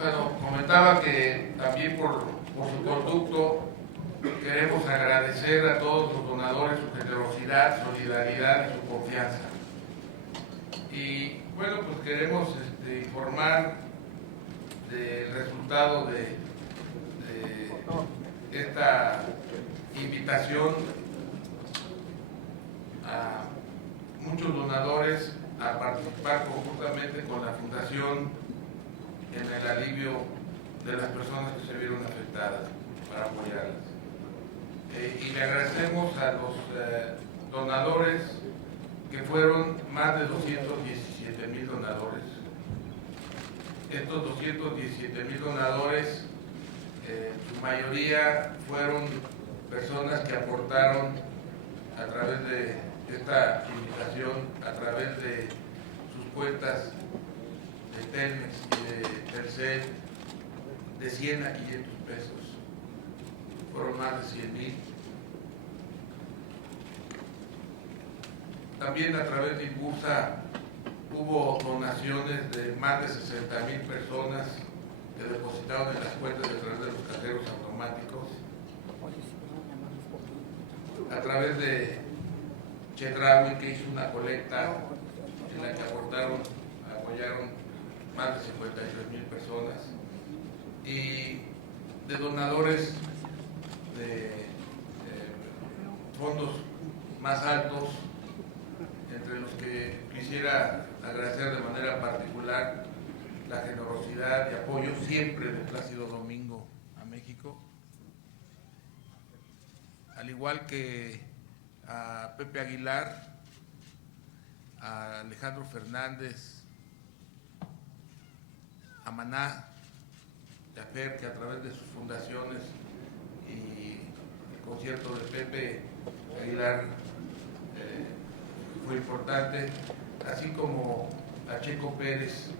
Bueno, comentaba que también por su conducto queremos agradecer a todos los donadores su generosidad, solidaridad y su confianza. Y bueno, pues queremos informar del resultado de esta invitación a muchos donadores a participar conjuntamente con la Fundación en el alivio de las personas que se vieron afectadas, para apoyarlas. Y le agradecemos a los donadores, que fueron más de 217,000 donadores. Estos 217,000 donadores, su mayoría fueron personas que aportaron a través de esta invitación, a través de sus cuentas de Telmex y de Telcel, de 100 a 500 pesos. Fueron más de 100,000. También a través de Impulsa hubo donaciones de más de 60,000 personas que depositaron en las cuentas a través de los cajeros automáticos. A través de Chedraui, que hizo una colecta en la que apoyaron más de 53,000 personas, y de donadores de fondos más altos, entre los que quisiera agradecer de manera particular la generosidad y apoyo siempre de Plácido Domingo a México, al igual que a Pepe Aguilar, a Alejandro Fernández, a Maná, a Fer, que a través de sus fundaciones y el concierto de Pepe Aguilar fue importante, así como a Checo Pérez,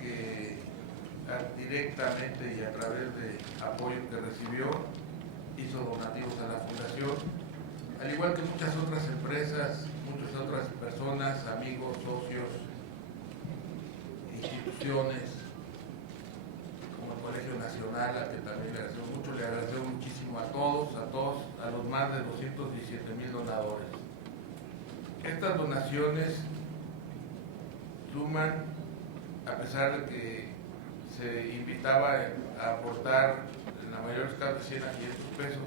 que directamente y a través de apoyo que recibió hizo donativos a la fundación, al igual que muchas otras empresas, muchas otras personas, amigos, socios, instituciones, como el Colegio Nacional, a que también le agradecemos mucho. Le agradecemos muchísimo a todos, a los más de 217,000 donadores. Estas donaciones suman, a pesar de que se invitaba a aportar en la mayor escala de 100 a 500 pesos,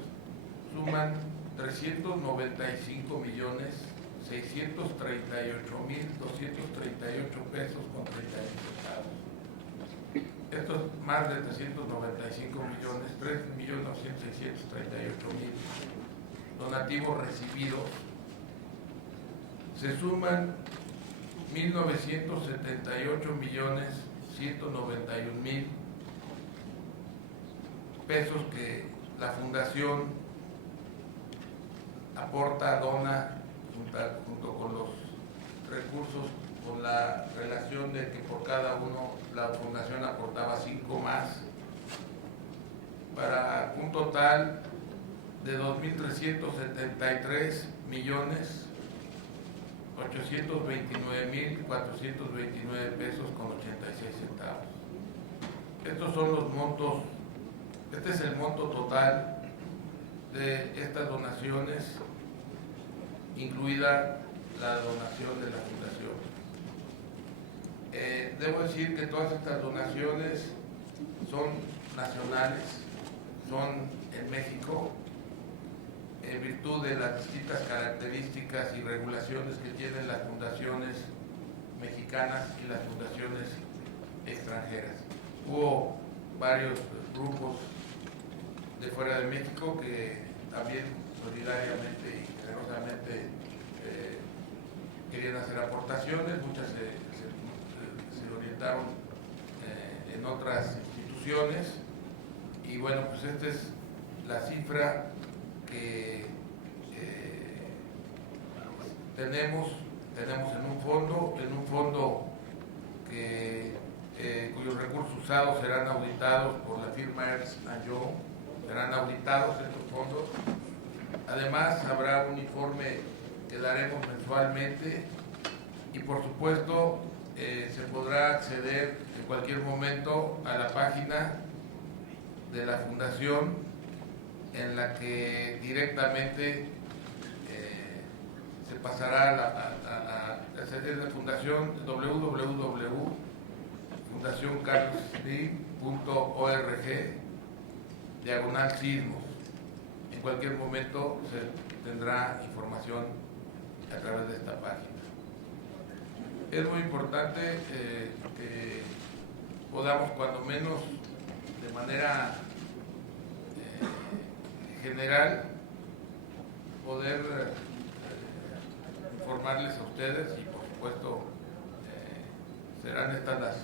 suman 395,638,238 pesos con 31 centavos. Estos más de 395 millones, 3,900,638,000 donativos recibidos, se suman 1,978,191,000 pesos que la Fundación aporta, dona, junto con los recursos, con la relación de que por cada uno la Fundación aportaba 5 más, para un total de 2,373,829,429 pesos con 86 centavos. Estos son los montos, este es el monto total de estas donaciones, incluida la donación de la Fundación. Debo decir que todas estas donaciones son nacionales, son en México, en virtud de las distintas características y regulaciones que tienen las fundaciones mexicanas y las fundaciones extranjeras. Hubo varios grupos de fuera de México que también solidariamente y generosamente querían hacer aportaciones, muchas se orientaron en otras instituciones, y bueno, pues esta es la cifra que tenemos en un fondo cuyos recursos usados serán auditados por la firma Ernst & Young, serán auditados estos fondos. Además, habrá un informe que daremos mensualmente, y por supuesto se podrá acceder en cualquier momento a la página de la Fundación, en la que directamente se pasará a la Fundación www.fundacioncarlosslim.org/sismos. En cualquier momento se tendrá información a través de esta página. Es muy importante que podamos, cuando menos de manera general, poder informarles a ustedes, y por supuesto serán estas las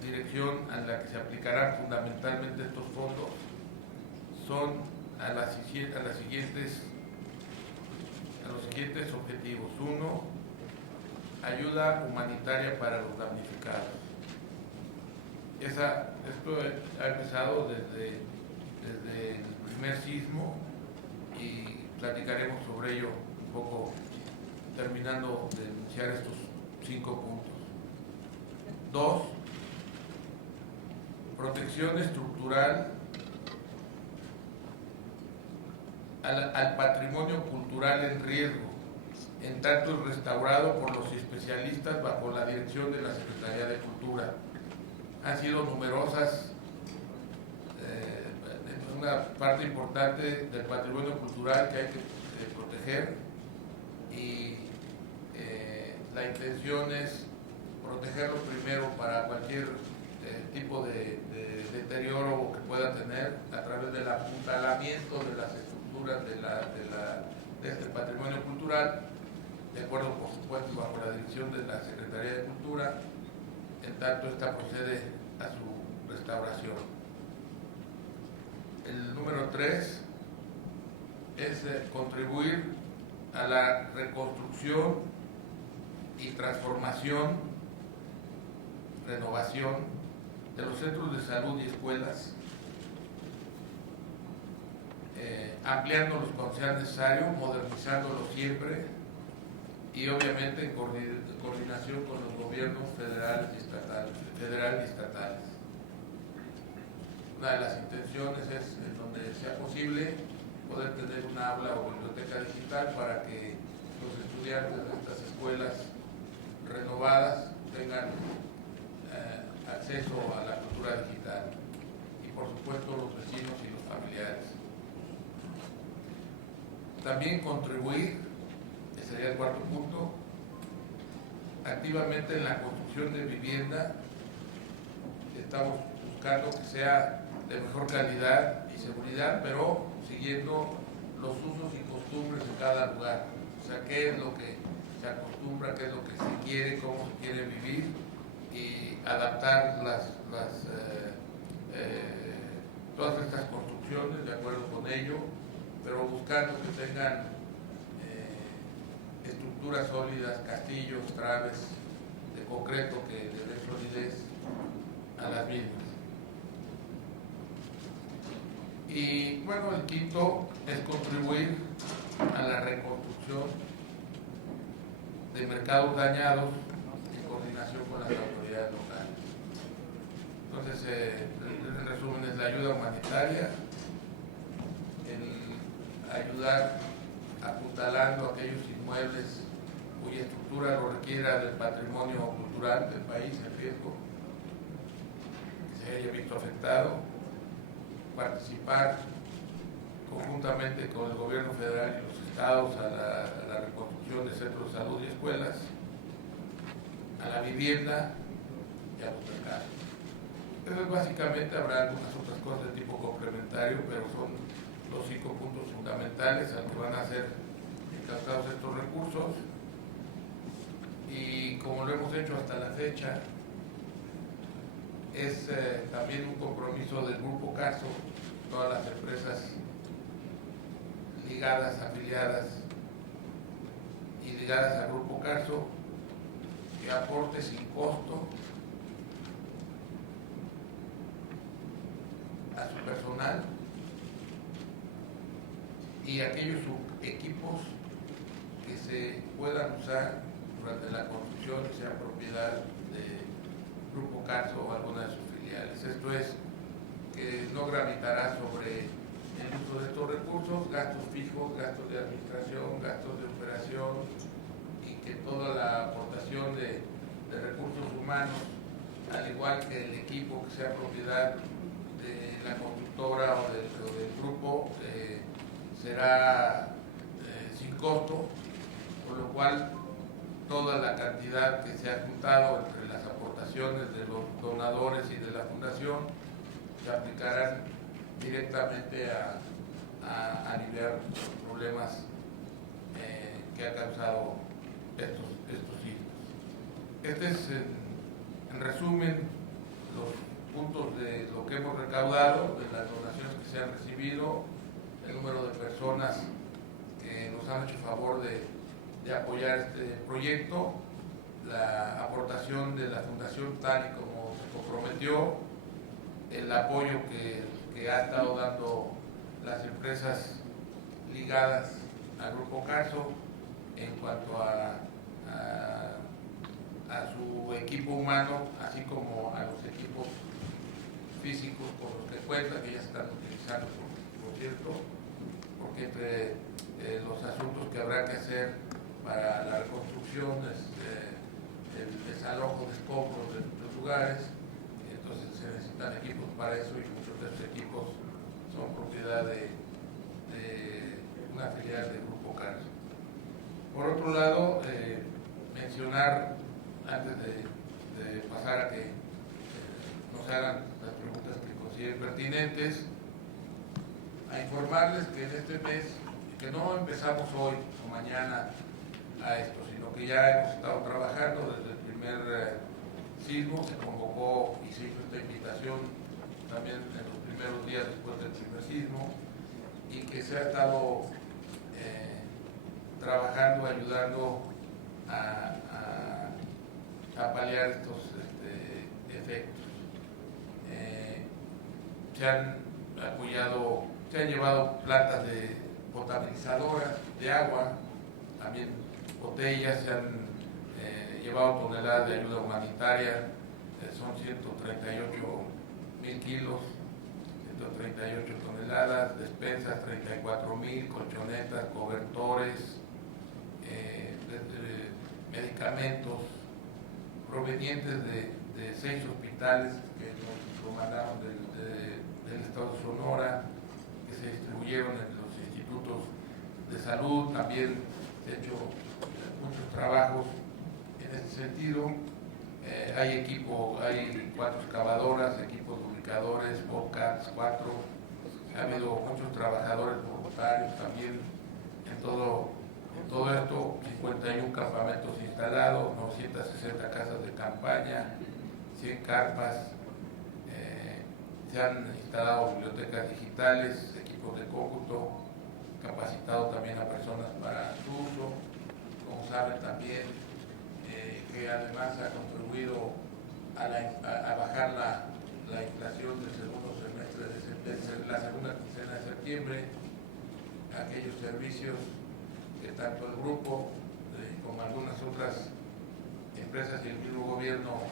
dirección a la que se aplicarán fundamentalmente estos fondos. Son a los siguientes objetivos. 1, ayuda humanitaria para los damnificados. Esto ha empezado desde el primer sismo, y platicaremos sobre ello un poco terminando de enunciar estos 5 puntos. 2, protección estructural al patrimonio cultural en riesgo, en tanto es restaurado por los especialistas bajo la dirección de la Secretaría de Cultura. Han sido numerosas, una parte importante del patrimonio cultural que hay que proteger, y la intención es protegerlo primero para cualquier tipo de deterioro que pueda tener a través del apuntalamiento de las estructuras de este patrimonio cultural, de acuerdo, por supuesto, bajo la dirección de la Secretaría de Cultura, en tanto esta procede a su restauración. El número 3 es contribuir a la reconstrucción y transformación, renovación de los centros de salud y escuelas, ampliándolos cuando sea necesario, modernizándolos siempre, y obviamente en coordinación con los gobiernos federal y estatales. Una de las intenciones es, en donde sea posible, poder tener una aula o biblioteca digital para que los estudiantes de estas escuelas renovadas tengan acceso a la cultura digital, y por supuesto los vecinos y los familiares. También contribuir, ese sería el 4º punto, activamente en la construcción de vivienda. Estamos buscando que sea de mejor calidad y seguridad, pero siguiendo los usos y costumbres de cada lugar. O sea, qué es lo que se acostumbra, qué es lo que se quiere, cómo se quiere vivir, y adaptar todas estas construcciones de acuerdo con ello, pero buscando que tengan estructuras sólidas, castillos, traves de concreto que le den solidez a las mismas. Y bueno, el 5º es contribuir a la reconstrucción de mercados dañados en coordinación con las autoridades locales. Entonces, en resumen, es la ayuda humanitaria, el ayudar apuntalando aquellos inmuebles cuya estructura lo requiera del patrimonio cultural del país en riesgo, que se haya visto afectado, participar conjuntamente con el gobierno federal y los estados a la reconstrucción de centros de salud y escuelas, a la vivienda y a los mercados. Entonces, básicamente habrá algunas otras cosas de tipo complementario, pero son los 5 puntos fundamentales al que van a ser encautados estos recursos. Y como lo hemos hecho hasta la fecha, es también un compromiso del Grupo Carso, todas las empresas ligadas, afiliadas y ligadas al Grupo Carso, que aporte sin costo a su personal y aquellos equipos que se puedan usar durante la construcción y sea propiedad de Grupo Carso o alguna de sus filiales. Esto es, que no gravitará sobre el uso de estos recursos, gastos fijos, gastos de administración, gastos de operación, y que toda la aportación de recursos humanos, al igual que el equipo que sea propiedad de la constructora o del grupo, será sin costo, por lo cual toda la cantidad que se ha juntado entre las aportaciones de los donadores y de la fundación se aplicarán directamente a aliviar los problemas que ha causado estos sismos. Este es, en resumen, los puntos de lo que hemos recaudado, de las donaciones que se han recibido, el número de personas que nos han hecho favor de apoyar este proyecto, la aportación de la Fundación tal y como se comprometió, el apoyo que ha estado dando las empresas ligadas al Grupo Carso en cuanto a su equipo humano, así como a los equipos físicos con los que cuentan, que ya se están utilizando, por cierto, porque entre los asuntos que habrá que hacer para la reconstrucción es el desalojo de escombros de los lugares, entonces se necesitan equipos para eso, y muchos de esos equipos son propiedad de una filial del Grupo Carso. Por otro lado, mencionar, antes de pasar a que nos hagan las preguntas que consideren pertinentes, a informarles que en este mes, que no empezamos hoy o mañana a esto, sino que ya hemos estado trabajando desde el primer sismo. Se convocó y se hizo esta invitación también en los primeros días después del primer sismo, y que se ha estado trabajando, ayudando a paliar estos efectos. Se han apoyado, se han llevado plantas de potabilizadoras de agua, también botellas, se han llevado toneladas de ayuda humanitaria, son 138,000 kilos, 138 toneladas, despensas 34,000, colchonetas, cobertores, medicamentos provenientes de 6 hospitales que nos mandaron del estado de Sonora, que se distribuyeron en los institutos de salud. También se han hecho muchos trabajos en este sentido. Hay equipo, hay 4 excavadoras, equipos ubicadores, bobcats 4. Ha habido muchos trabajadores voluntarios también en todo esto, 51 campamentos instalados, 960 casas de campaña, 100 carpas, se han instalado bibliotecas digitales, equipos de cómputo, capacitado también a personas para su uso. Como saben también, que además ha contribuido a bajar la inflación del segundo semestre, de la segunda quincena de septiembre, aquellos servicios que tanto el grupo como algunas otras empresas y el mismo gobierno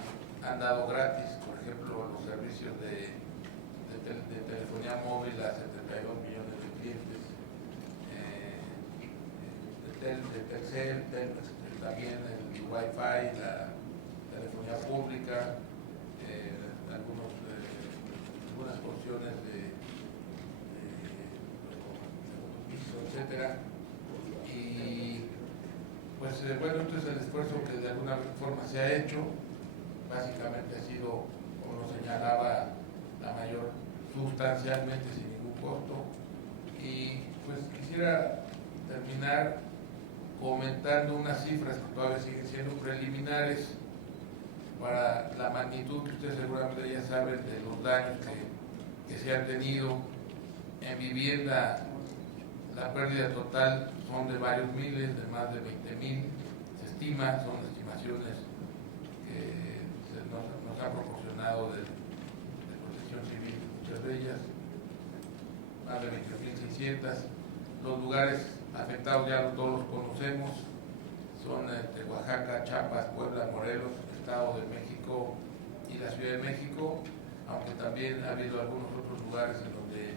han dado gratis, por ejemplo, los servicios de telefonía móvil a 72 millones de clientes, de Telcel, también el Wi-Fi, la telefonía pública, algunas porciones de piso, etcétera. Y pues bueno, esto es el esfuerzo que de alguna forma se ha hecho. Básicamente ha sido, como lo señalaba, la mayor, sustancialmente sin ningún costo. Y pues quisiera terminar comentando unas cifras que todavía siguen siendo preliminares para la magnitud que ustedes seguramente ya saben de los daños que se han tenido en vivienda. La pérdida total son de varios miles, de más de 20,000, se estima, son estimaciones que nos ha proporcionado de Protección Civil, muchas de ellas, más de 20,600. Los lugares afectados ya todos los conocemos, son Oaxaca, Chiapas, Puebla, Morelos, Estado de México y la Ciudad de México, aunque también ha habido algunos otros lugares en donde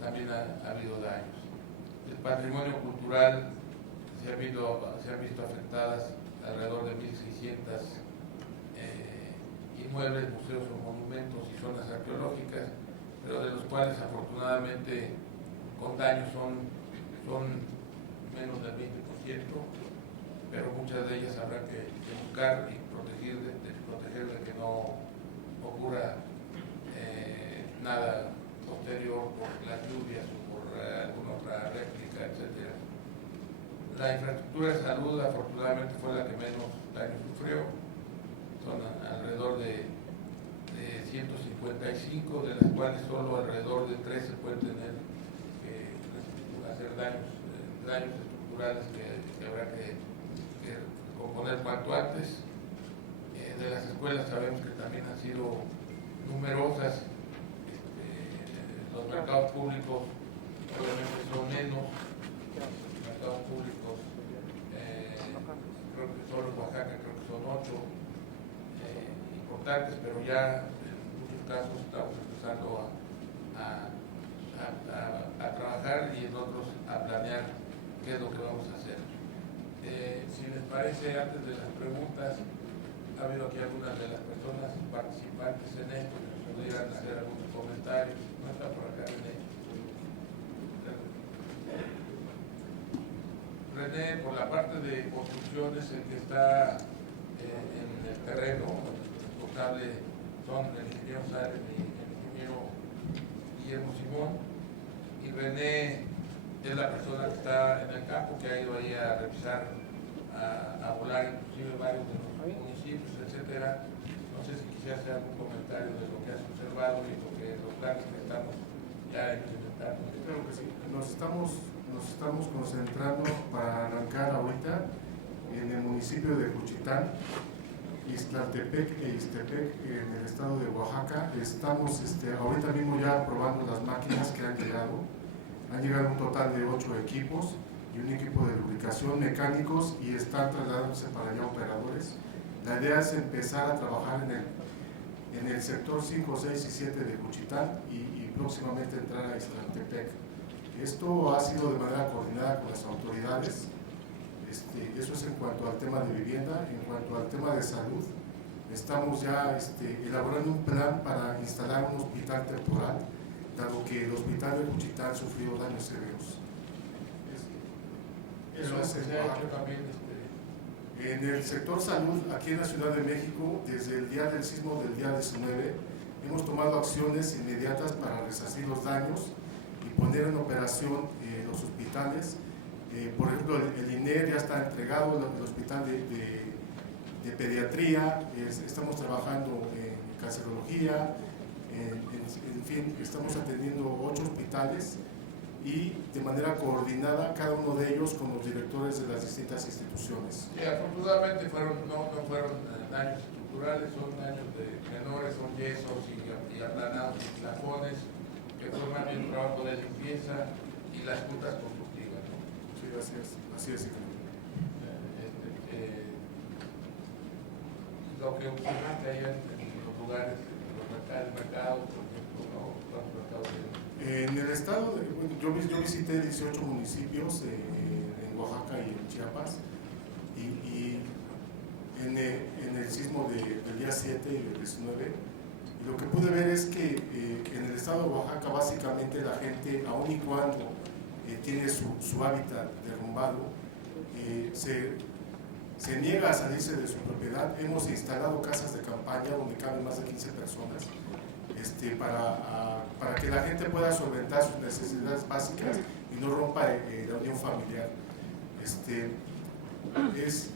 también ha habido daños. El patrimonio cultural se han visto afectadas alrededor de 1.600 inmuebles, museos o monumentos y zonas arqueológicas, pero de los cuales afortunadamente con daños son menos del 20%, pero muchas de ellas habrá que buscar y proteger de que no ocurra nada posterior por las lluvias o por alguna otra réplica, etc. La infraestructura de salud afortunadamente fue la que menos daño sufrió, son alrededor de 155, de las cuales solo alrededor de 13 pueden tener hacer daños estructurales que habrá que componer cuanto antes. De las escuelas sabemos que también han sido numerosas. Los mercados públicos obviamente son menos. Los mercados públicos creo que solo en Oaxaca creo que son 8 importantes, pero ya en muchos casos estamos empezando a trabajar y en otros a planear qué es lo que vamos a hacer. Si les parece, antes de las preguntas, ha habido aquí algunas de las personas participantes en esto que nos pudieran hacer algunos comentarios. No está por acá René, por la parte de construcciones, el que está en el terreno, el responsable son el ingeniero Sáenz y el ingeniero Guillermo Simón, y René es la persona que está en el campo, que ha ido ahí a revisar, a volar inclusive varios de los municipios, etcétera. No sé si quisiera hacer algún comentario de lo que has observado y los planes que estamos ya implementando. Creo que sí. Nos estamos concentrando para arrancar ahorita en el municipio de Juchitán, Ixtlaltepec e Ixtepec, en el estado de Oaxaca. Estamos ahorita mismo ya probando las máquinas que han llegado. Han llegado un total de 8 equipos y un equipo de lubricación, mecánicos, y están trasladándose para allá operadores. La idea es empezar a trabajar en el sector 5, 6 y 7 de Juchitán y próximamente entrar a Ixtlaltepec. Esto ha sido de manera coordinada con las autoridades. Eso es en cuanto al tema de vivienda. En cuanto al tema de salud, estamos ya elaborando un plan para instalar un hospital temporal, dado que el hospital de Juchitán sufrió daños severos. Eso es en el sector salud, aquí en la Ciudad de México, desde el día del sismo del día 19, hemos tomado acciones inmediatas para resarcir los daños y poner en operación los hospitales. Por ejemplo, el INER ya está entregado, el hospital de pediatría, estamos trabajando en cancerología, en fin, estamos atendiendo 8 hospitales y de manera coordinada cada uno de ellos con los directores de las distintas instituciones. Sí, afortunadamente no fueron daños estructurales, son daños menores, son yesos y aplanados y plafones, que forman el trabajo de limpieza y las juntas constructivas, ¿no? Sí, así es. Lo que observaste ahí en los lugares, el mercado, por ejemplo, ¿no? ¿Cuántos mercados tienen? En el estado, yo visité 18 municipios en Oaxaca y en Chiapas, y en el sismo del día 7 y del 19, y lo que pude ver es que en el estado de Oaxaca básicamente la gente, aun y cuando tiene su hábitat derrumbado, se niega a salirse de su propiedad. Hemos instalado casas de campaña donde caben más de 15 personas para que la gente pueda solventar sus necesidades básicas y no rompa la unión familiar.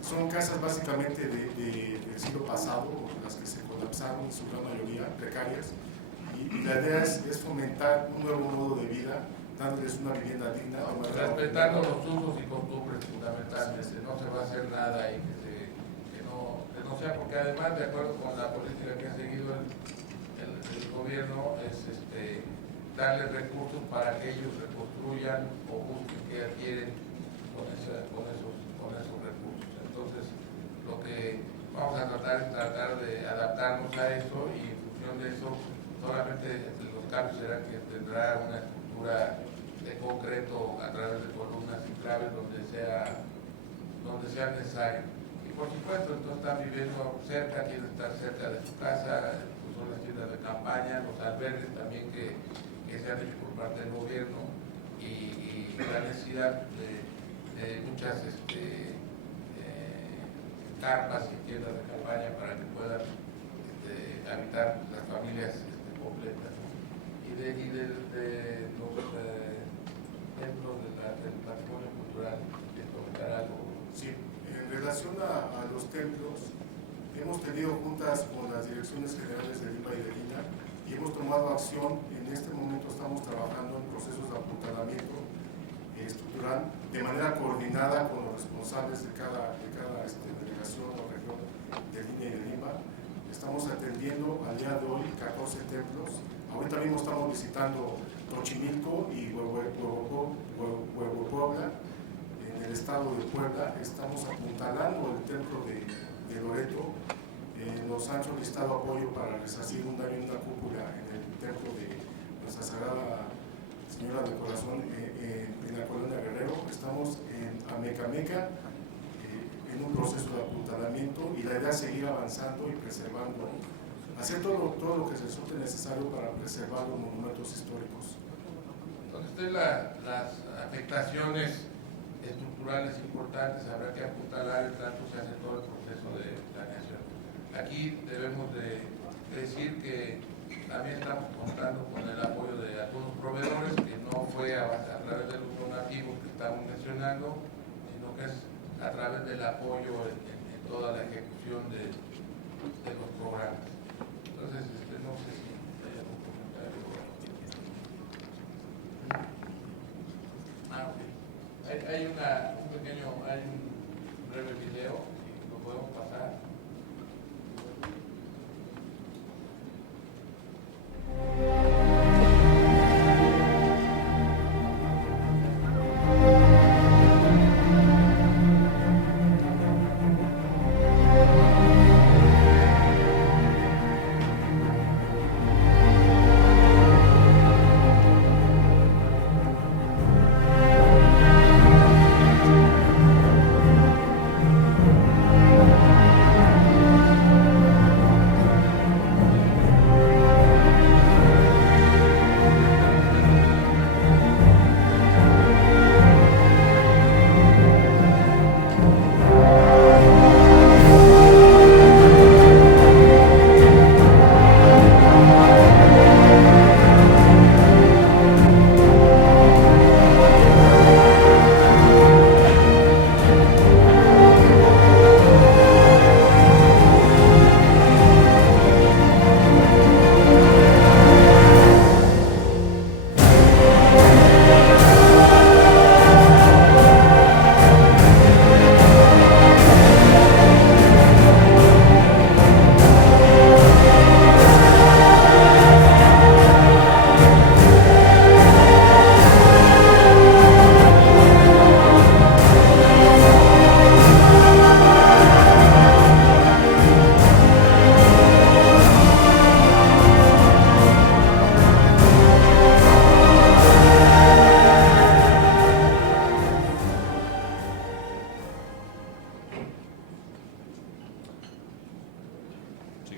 Son casas básicamente del siglo pasado, las que se colapsaron en su gran mayoría, precarias, y la idea es fomentar un nuevo modo de vida, dándoles una vivienda digna. Respetando los usos y costumbres fundamentalmente, no se va a hacer nada ahí que no sea, porque además, de acuerdo con la política que ha seguido el gobierno, es darles recursos para que ellos reconstruyan o busquen qué adquieren con esos recursos. lo que vamos a tratar de adaptarnos a eso, y en función de eso solamente los cambios serán que tendrá una estructura de concreto a través de columnas y claves donde sea necesario. Y por supuesto, entonces están viviendo cerca, quieren estar cerca de su casa, pues son las tiendas de campaña, los albergues también que se han hecho por parte del gobierno, y la necesidad de muchas carpas y tiendas de campaña para que puedan habitar las familias completas, ¿no? Y de los templos del patrimonio cultural, ¿quieres comentar algo? Sí, en relación a los templos, hemos tenido juntas con las direcciones generales de Lima y de Lina y hemos tomado acción. En este momento estamos trabajando en procesos de apuntalamiento estructural de manera coordinada con los responsables de cada delegación o región de Lina y de Lima. Estamos atendiendo al día de hoy 14 templos. Ahorita mismo estamos visitando Xochimilco y Puebla, en el estado de Puebla. Estamos apuntalando el templo de Loreto. Nos han solicitado apoyo para resarcir un daño en una cúpula en el templo de Nuestra Sagrada Señora del Corazón en la colonia Guerrero. Estamos en Amecameca en un proceso de apuntalamiento, y la idea es seguir avanzando y preservando, hacer todo lo que se resulte necesario para preservar los monumentos históricos. Entonces, las afectaciones estructurales importantes habrá que apuntalar en tanto se hace todo el proceso de planeación. Aquí debemos de decir que también estamos contando con el apoyo de algunos proveedores, que no fue a través de los donativos que estamos mencionando, sino que es a través del apoyo en toda la ejecución de los programas. Entonces, no sé si hay algún comentario. Okay. Hay un breve video, si lo podemos pasar.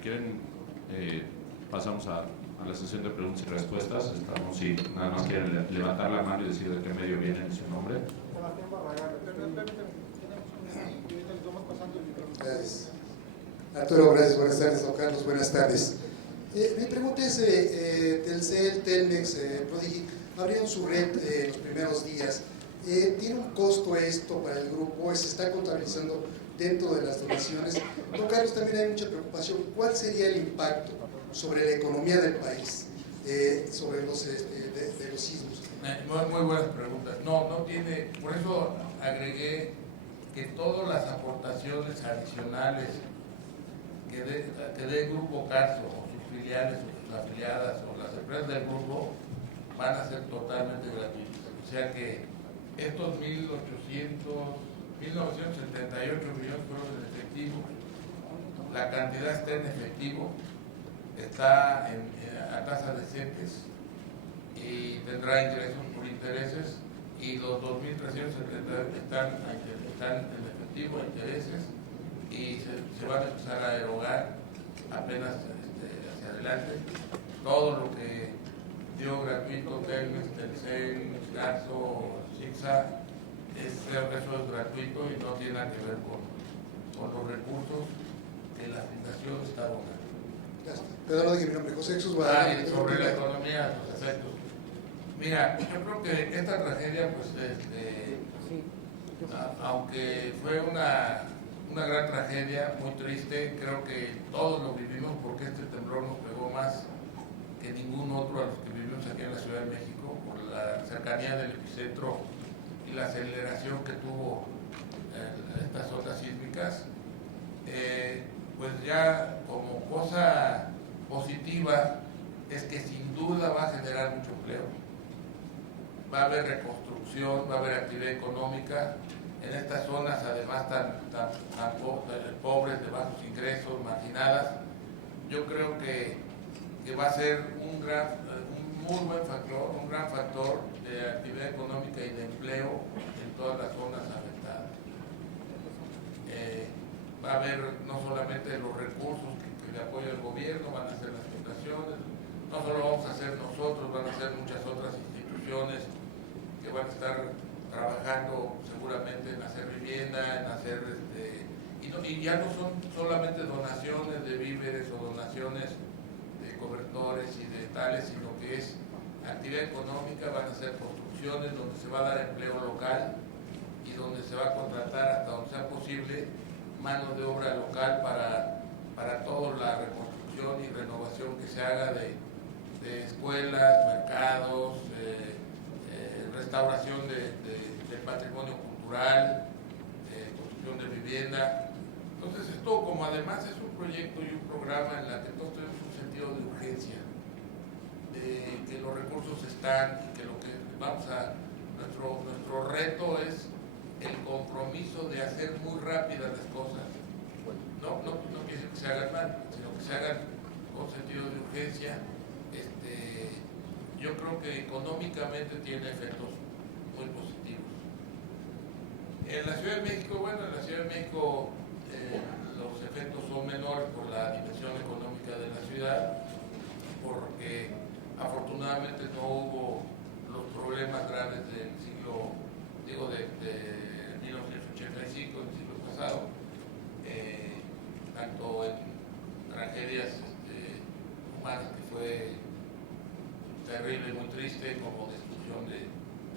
quieren, pasamos a la sesión de preguntas y respuestas. Estamos, si nada más quieren levantar la mano y decir de qué medio vienen y su nombre. Gracias. Arturo, gracias. Buenas tardes, don Carlos. Buenas tardes. Mi pregunta es, Telcel, Telmex, Prodigy, abrieron su red los primeros días. ¿Tiene un costo esto para el grupo? ¿Se está contabilizando dentro de las donaciones? Don Carlos, también hay mucha preocupación. ¿Cuál sería el impacto sobre la economía del país, sobre los, de los sismos? Muy buenas preguntas. No tiene, por eso agregué que todas las aportaciones adicionales que dé el Grupo Carso o sus filiales o sus afiliadas o las empresas del grupo van a ser totalmente gratuitas. O sea que estos 1.800 1.978 millones fueron en efectivo. La cantidad está en efectivo, está a tasas decentes y tendrá ingresos por intereses, y los 2.370 están en efectivo, intereses, y se van a empezar a erogar apenas hacia adelante. Todo lo que dio gratuito Telmex, Telcel, Gaso, Sixa, eso es gratuito y no tiene nada que ver con los recursos que la Fundación está donando. Perdón, no dije mi nombre, José Jesús Y Guadalupe. sobre la economía, los efectos. Mira, yo creo que esta tragedia, pues, aunque fue una gran tragedia, muy triste, creo que todos lo vivimos porque este temblor nos pegó más que ningún otro a los que vivimos aquí en la Ciudad de México, por la cercanía del epicentro y la aceleración que tuvo estas ondas sísmicas. Pues ya como cosa positiva es que sin duda va a generar mucho empleo, va a haber reconstrucción, va a haber actividad económica en estas zonas, además tan pobres, de bajos ingresos, marginadas. Yo creo que va a ser un muy buen factor, un gran factor de actividad económica y de empleo en todas las zonas afectadas. Va a haber no solamente los recursos que le apoya el gobierno, van a ser las fundaciones, no solo vamos a hacer nosotros, van a ser muchas otras instituciones que van a estar trabajando seguramente en hacer vivienda, en hacer y ya no son solamente donaciones de víveres o donaciones de cobertores y de tales, sino que es actividad económica, van a ser construcciones donde se va a dar empleo local y donde se va a contratar hasta donde sea posible mano de obra local para toda la reconstrucción y renovación que se haga de escuelas, mercados, restauración del patrimonio cultural, construcción de vivienda. Entonces esto, como además es un proyecto y un programa en la que todos tenemos un sentido de urgencia, de que los recursos están y que lo que nuestro reto es el compromiso de hacer muy rápidas las cosas. No quiere decir que se hagan mal, sino que se hagan con sentido de urgencia. Yo creo que económicamente tiene efectos muy positivos. En la Ciudad de México, los efectos son menores por la dimensión económica de la ciudad, porque afortunadamente no hubo los problemas graves del siglo, de 1985, del siglo pasado, tanto en tragedias humanas, que fue terrible y muy triste, como destrucción de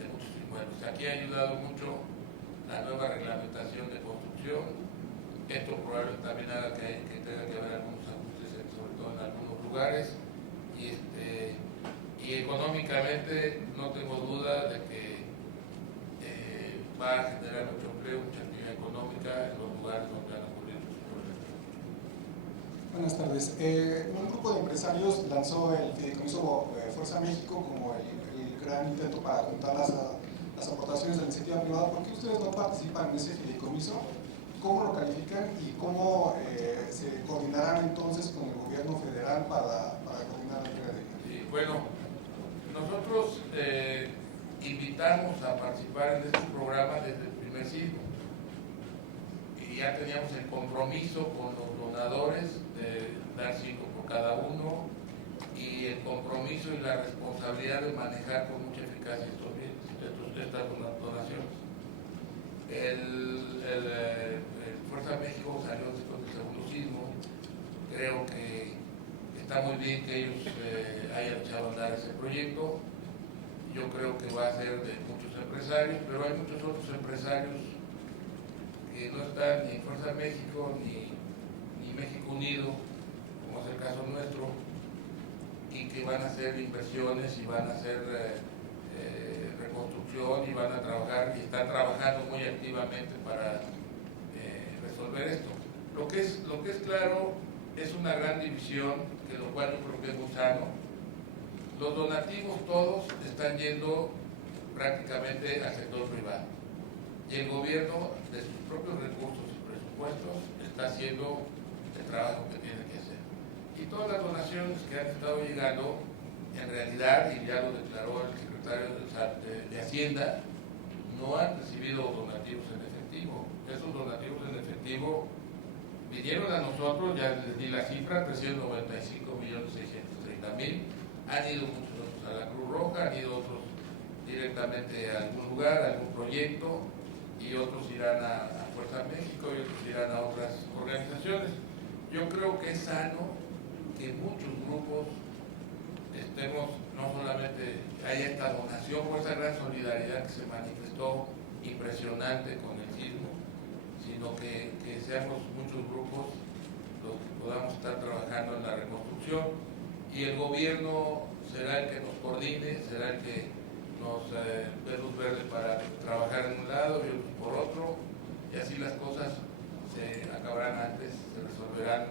muchos inmuebles. Aquí ha ayudado mucho la nueva reglamentación de construcción. Esto probablemente también haga que tenga que haber algunos ajustes, sobre todo en algunos lugares, y económicamente no tengo duda de que va a generar mucho empleo, mucha actividad económica en los lugares donde han ocurrido sus problemas. Buenas tardes. Un grupo de empresarios lanzó el fideicomiso Fuerza México como el gran intento para juntar las aportaciones de la iniciativa privada. ¿Por qué ustedes no participan en ese fideicomiso? ¿Cómo lo califican y cómo se coordinarán entonces con el gobierno federal para coordinar la entrega de dinero? Sí, bueno, nosotros invitamos a participar en este programa desde el primer sismo y ya teníamos el compromiso con los donadores de dar 5 por cada uno y el compromiso y la responsabilidad de manejar con mucha eficacia estas donaciones. El Fuerza México salió después del segundo sismo. Creo que está muy bien que ellos hayan echado a andar ese proyecto. Yo creo que va a ser de muchos empresarios, pero hay muchos otros empresarios que no están ni en Fuerza México ni México Unido, como es el caso nuestro, y que van a hacer inversiones y van a hacer reconstrucción y van a trabajar y están trabajando muy activamente para resolver esto. Lo que es claro es una gran división, que lo cual yo creo que es muy sano. Los donativos todos están yendo prácticamente al sector privado. y el gobierno, de sus propios recursos y presupuestos, está haciendo el trabajo que tiene que hacer. Y todas las donaciones que han estado llegando, en realidad, y ya lo declaró el secretario de Hacienda, no han recibido donativos en efectivo. Esos donativos en efectivo vinieron a nosotros, ya les di la cifra, 395.630.000. Han ido muchos otros a la Cruz Roja, han ido otros directamente a algún lugar, a algún proyecto, y otros irán a Fuerza México y otros irán a otras organizaciones. Yo creo que es sano que muchos grupos estemos, no solamente haya esta donación por esa gran solidaridad que se manifestó impresionante con el sismo, sino que seamos muchos grupos los que podamos estar trabajando en la reconstrucción, y el gobierno será el que nos coordine, será el que nos dé luz verde para trabajar en un lado y otros por otro, y así las cosas se acabarán antes, se resolverán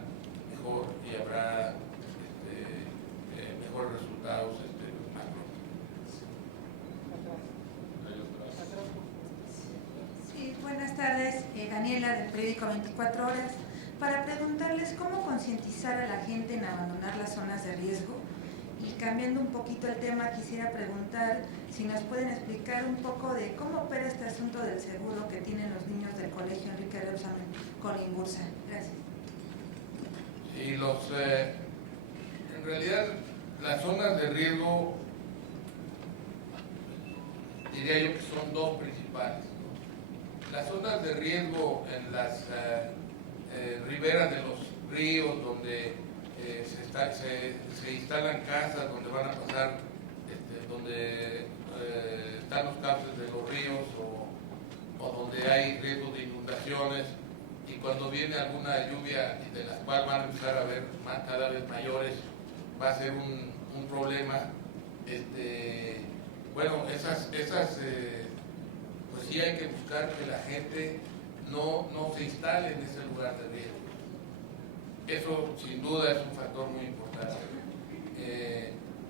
mejor y habrá mejores resultados más pronto. Sí, buenas tardes, Daniela del periódico 24 Horas, para preguntarles cómo concientizar a la gente en abandonar las zonas de riesgo. Y cambiando un poquito el tema, quisiera preguntar si nos pueden explicar un poco de cómo opera este asunto del seguro que tienen los niños del colegio Enrique Reusamen con Inbursa. Gracias. Y en realidad, las zonas de riesgo, diría yo que son dos principales, ¿no? Las zonas de riesgo en las riberas de los ríos, donde se instalan casas, donde van a pasar, donde están los cauces de los ríos, o donde hay riesgo de inundaciones, y cuando viene alguna lluvia, y de las cuales van a empezar a ver cada vez mayores, va a ser un problema. Bueno, pues sí hay que buscar que la gente no se instale en ese lugar de riesgo. Eso sin duda es un factor muy importante.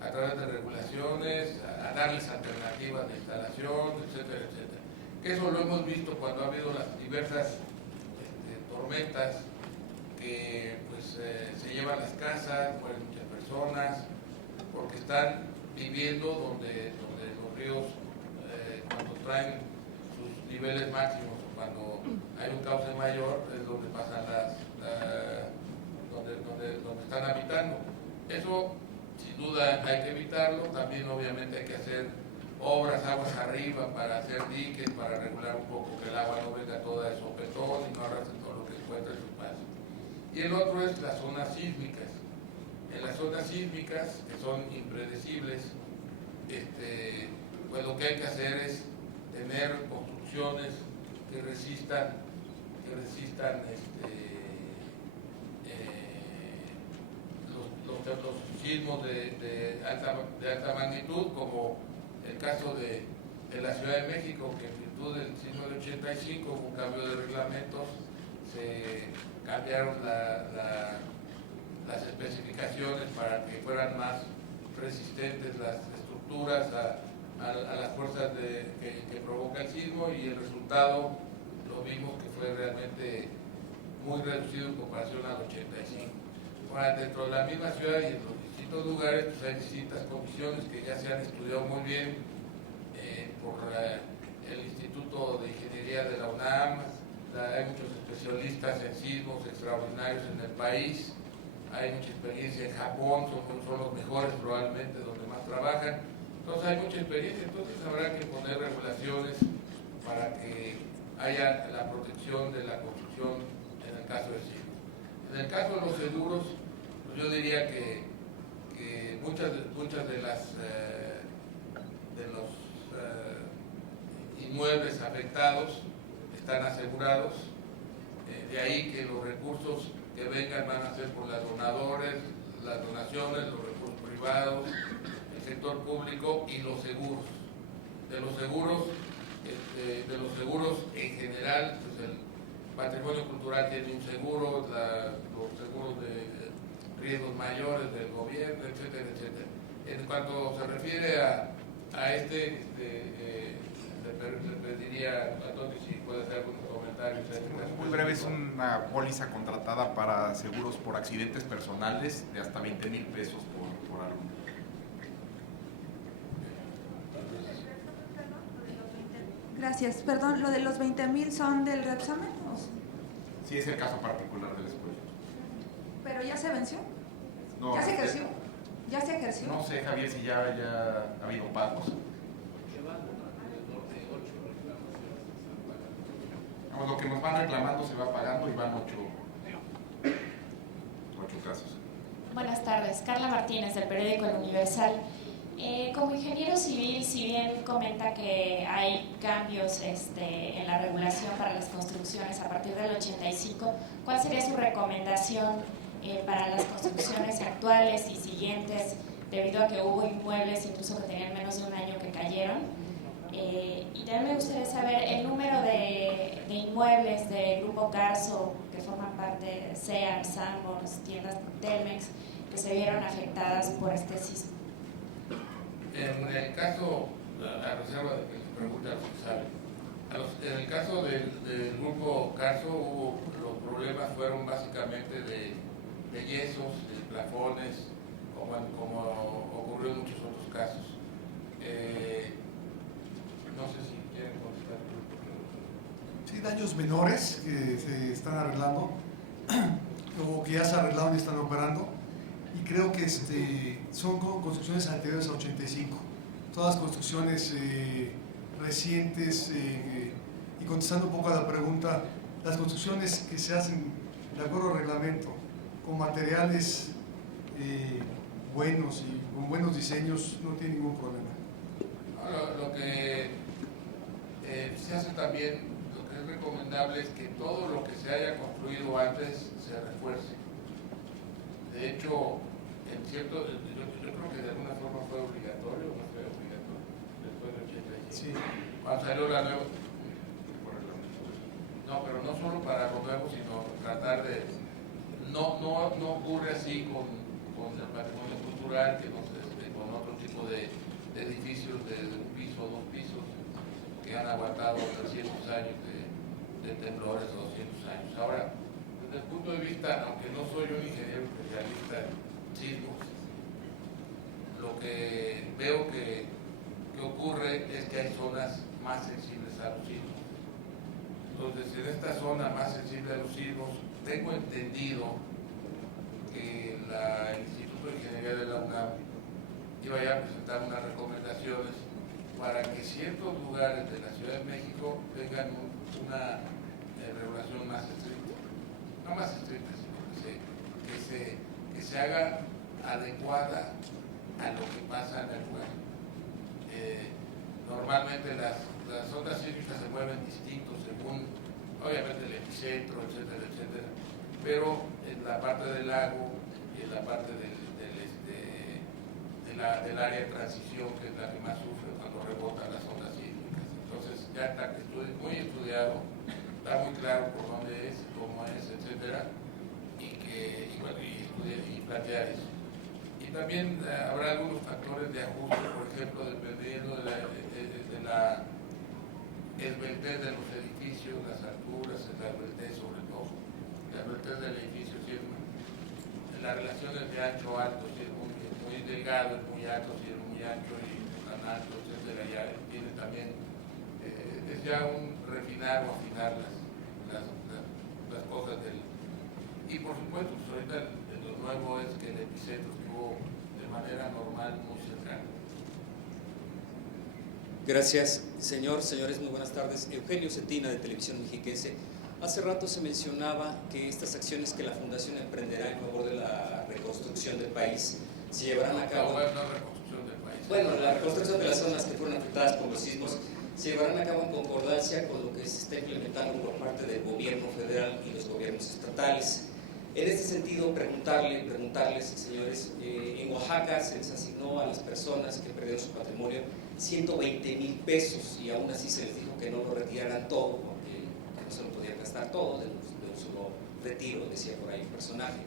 A través de regulaciones, a darles alternativas de instalación, etcétera, etcétera. Que eso lo hemos visto cuando ha habido las diversas tormentas, que pues se llevan las casas, mueren muchas personas, porque están viviendo donde los ríos, cuando traen sus niveles máximos, o cuando hay un cauce mayor, es donde pasan donde están habitando. Eso sin duda hay que evitarlo. También obviamente hay que hacer obras aguas arriba para hacer diques, para regular un poco que el agua no venga toda de sopetón y no arrastre todo lo que encuentre en su paso. Y el otro es las zonas sísmicas. En las zonas sísmicas, que son impredecibles, pues lo que hay que hacer es tener construcciones que resistan los sismos de alta magnitud, como el caso de la Ciudad de México, que en virtud del sismo del 85 hubo un cambio de reglamentos, se cambiaron las especificaciones para que fueran más resistentes las estructuras a las fuerzas que provoca el sismo, y el resultado lo vimos que fue realmente muy reducido en comparación al 85. Ahora, dentro de la misma ciudad y en los distintos lugares, pues hay distintas condiciones que ya se han estudiado muy bien por el Instituto de Ingeniería de la UNAM. Hay muchos especialistas en sismos extraordinarios en el país, hay mucha experiencia en Japón, son los mejores probablemente donde más trabajan. Entonces hay mucha experiencia, entonces habrá que poner regulaciones para que haya la protección de la construcción en el caso del sismo. En el caso de los seguros, pues yo diría que muchas de los inmuebles afectados están asegurados, de ahí que los recursos que vengan van a ser por las donaciones, los recursos privados, el sector público y los seguros. De los seguros en general, pues el patrimonio cultural tiene un seguro, los seguros de riesgos mayores del gobierno, etcétera, etcétera. En cuanto se refiere a le pediría a Tony si puede hacer algunos comentarios. Muy breve, es una póliza contratada para seguros por accidentes personales de hasta 20,000 pesos por alumno. Gracias. Perdón, ¿lo de los 20,000 son del Repsamen? Sí, es el caso particular de la escuela. ¿Pero ya se venció? No, ¿Ya se ejerció? ¿Ya se ejerció? No sé, Javier, si ya ha habido pagos. Vamos, lo que nos van reclamando se va pagando y van 8 casos. Buenas tardes, Carla Martínez del periódico El Universal. Como ingeniero civil, si bien comenta que hay cambios en la regulación para las construcciones a partir del 85, ¿cuál sería su recomendación para las construcciones actuales y siguientes, debido a que hubo inmuebles incluso que tenían menos de un año que cayeron? Y también me gustaría saber el número de inmuebles del Grupo Carso que forman parte de Sears, Sanborns, tiendas Telmex, que se vieron afectadas por este sismo. En el caso, a reserva de que les pregunte a los que saben, en el caso del Grupo Carso, los problemas fueron básicamente de yesos, de plafones, como ocurrió en muchos otros casos. No sé si quieren contestar. Sí, daños menores que se están arreglando o que ya se arreglaron y están operando, y creo que son construcciones anteriores a 85, todas construcciones recientes, y contestando un poco a la pregunta, las construcciones que se hacen de acuerdo al reglamento, con materiales buenos y con buenos diseños, no tiene ningún problema. Lo que se hace también, lo que es recomendable es que todo lo que se haya construido antes se refuerce. De hecho, yo creo que de alguna forma fue obligatorio, no fue obligatorio, después del 85. Sí. Cuando salió la nueva. No, pero no solo para los nuevos, sino tratar de. No ocurre así con el patrimonio cultural, que con otro tipo de edificios de un piso o 2 pisos que han aguantado 300 años de temblores, 200 años. Ahora, desde el punto de vista, aunque no soy un ingeniero especialista en sismos, lo que veo que ocurre es que hay zonas más sensibles a los sismos. Entonces, en esta zona más sensible a los sismos, tengo entendido que el Instituto de Ingeniería de la UNAM iba ya a presentar unas recomendaciones para que ciertos lugares de la Ciudad de México tengan una regulación más estricta. No más estricta, sino que se haga adecuada a lo que pasa en el lugar. Normalmente las ondas sísmicas se mueven distintos según, obviamente, el epicentro, etcétera, etcétera, pero en la parte del lago y en la parte del área de transición, que es la que más sufre cuando rebotan las ondas sísmicas. Entonces ya está muy estudiado, está muy claro por dónde es, cómo es, etcétera, y plantear eso. Y también habrá algunos factores de ajuste, por ejemplo, dependiendo de la esbeltez de los edificios, las alturas, la esbeltez sobre todo. La esbeltez del edificio, si es en las relaciones de ancho-alto, si es muy delgado, es muy alto, si es muy ancho y tan alto, etcétera, ya tiene también, es ya un refinar o afinar las cosas del. Y por supuesto, pues ahorita lo nuevo es que el epicentro estuvo de manera normal muy cercano. Gracias, señores, muy buenas tardes. Eugenio Cetina, de Televisión Mexiquense. Hace rato se mencionaba que estas acciones que la Fundación emprenderá en favor de la reconstrucción del país se llevarán a cabo. No, reconstrucción del país. Bueno, la reconstrucción de las zonas que fueron afectadas por los sismos se llevarán a cabo en concordancia con lo que se está implementando por parte del gobierno federal y los gobiernos estatales. En este sentido, preguntarles, señores, en Oaxaca se les asignó a las personas que perdieron su patrimonio 120,000 pesos y aún así se les dijo que no lo retiraran todo, porque no se lo podían gastar todo de un solo retiro, decía por ahí un personaje.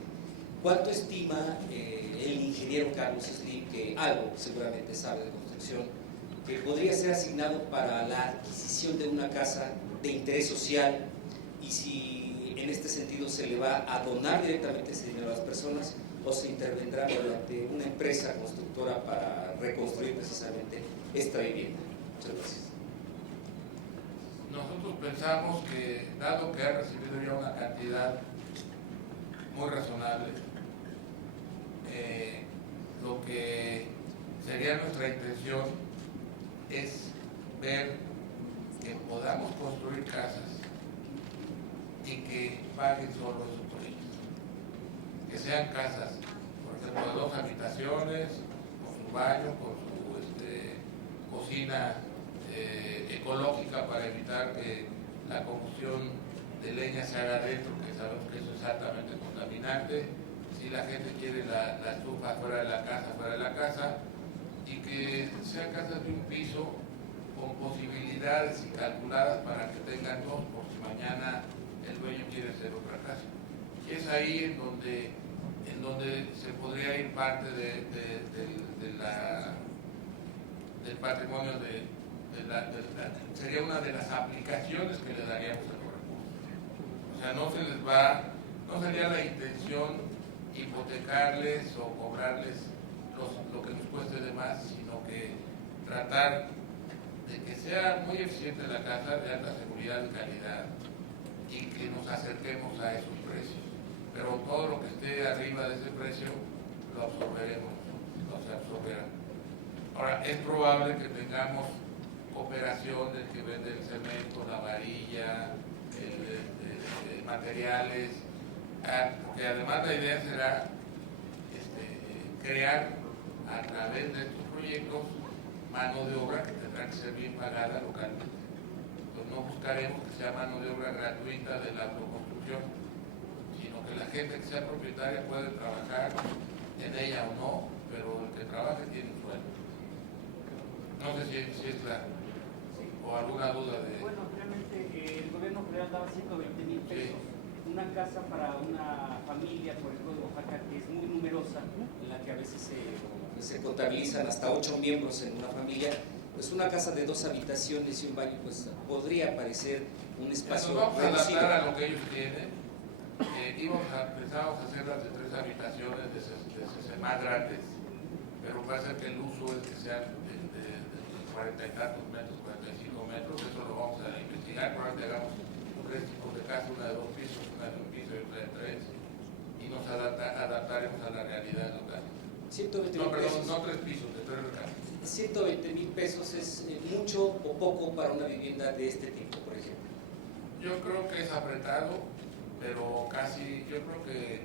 ¿Cuánto estima el ingeniero Carlos Slim, que algo seguramente sabe de construcción, que podría ser asignado para la adquisición de una casa de interés social, y si en este sentido se le va a donar directamente ese dinero a las personas o se intervendrá mediante una empresa constructora para reconstruir precisamente esta vivienda. Muchas gracias. Nosotros pensamos que, dado que ha recibido ya una cantidad muy razonable, lo que sería nuestra intención es ver que podamos construir casas y que paguen solo eso por ellos. Que sean casas, por ejemplo, de 2 habitaciones, con su baño, con su cocina ecológica para evitar que la combustión de leña se haga dentro, que sabemos que eso es altamente contaminante. Si la gente quiere la estufa fuera de la casa, y que sean casas de un piso con posibilidades y calculadas para que tengan 2, por si mañana el dueño quiere hacer otra casa. Y es ahí en donde se podría ir parte del patrimonio sería una de las aplicaciones que le daríamos a los recursos. O sea, no sería la intención hipotecarles o cobrarles lo que nos cueste de más, sino que tratar de que sea muy eficiente la casa, de alta seguridad y calidad, y que nos acerquemos a esos precios. Pero todo lo que esté arriba de ese precio lo absorberemos, se absorberá. Ahora, es probable que tengamos cooperación del que vende el cemento, la varilla, materiales, porque además la idea será crear a través de estos proyectos mano de obra que tendrá que ser bien pagada localmente. Entonces no buscaremos que sea mano de obra gratuita de la autoconstrucción, sino que la gente que sea propietaria puede trabajar en ella o no, pero el que trabaje tiene un sueldo. No sé si es claro. ¿O alguna duda de...? Bueno, realmente el gobierno federal daba 120,000 pesos. Sí. Una casa para una familia, por ejemplo, de Oaxaca, que es muy numerosa, en la que a veces se contabilizan hasta 8 miembros en una familia, pues una casa de 2 habitaciones y un baño, pues podría parecer un espacio nos vamos a reducido. adaptar a lo que ellos tienen. Pensábamos hacerlas de 3 habitaciones, de más grandes, pero parece que el uso es que sean de 40 y tantos metros, 45 metros. Eso lo vamos a investigar. Probablemente hagamos 3 tipos de casa, una de 2 pisos, una de 1 piso y otra de 3, y nos adaptaremos a la realidad local. 120,000 pesos. No 3 pisos, de 3 recámaras. 120,000 pesos es mucho o poco para una vivienda de este tipo, por ejemplo. Yo creo que es apretado, pero casi, yo creo que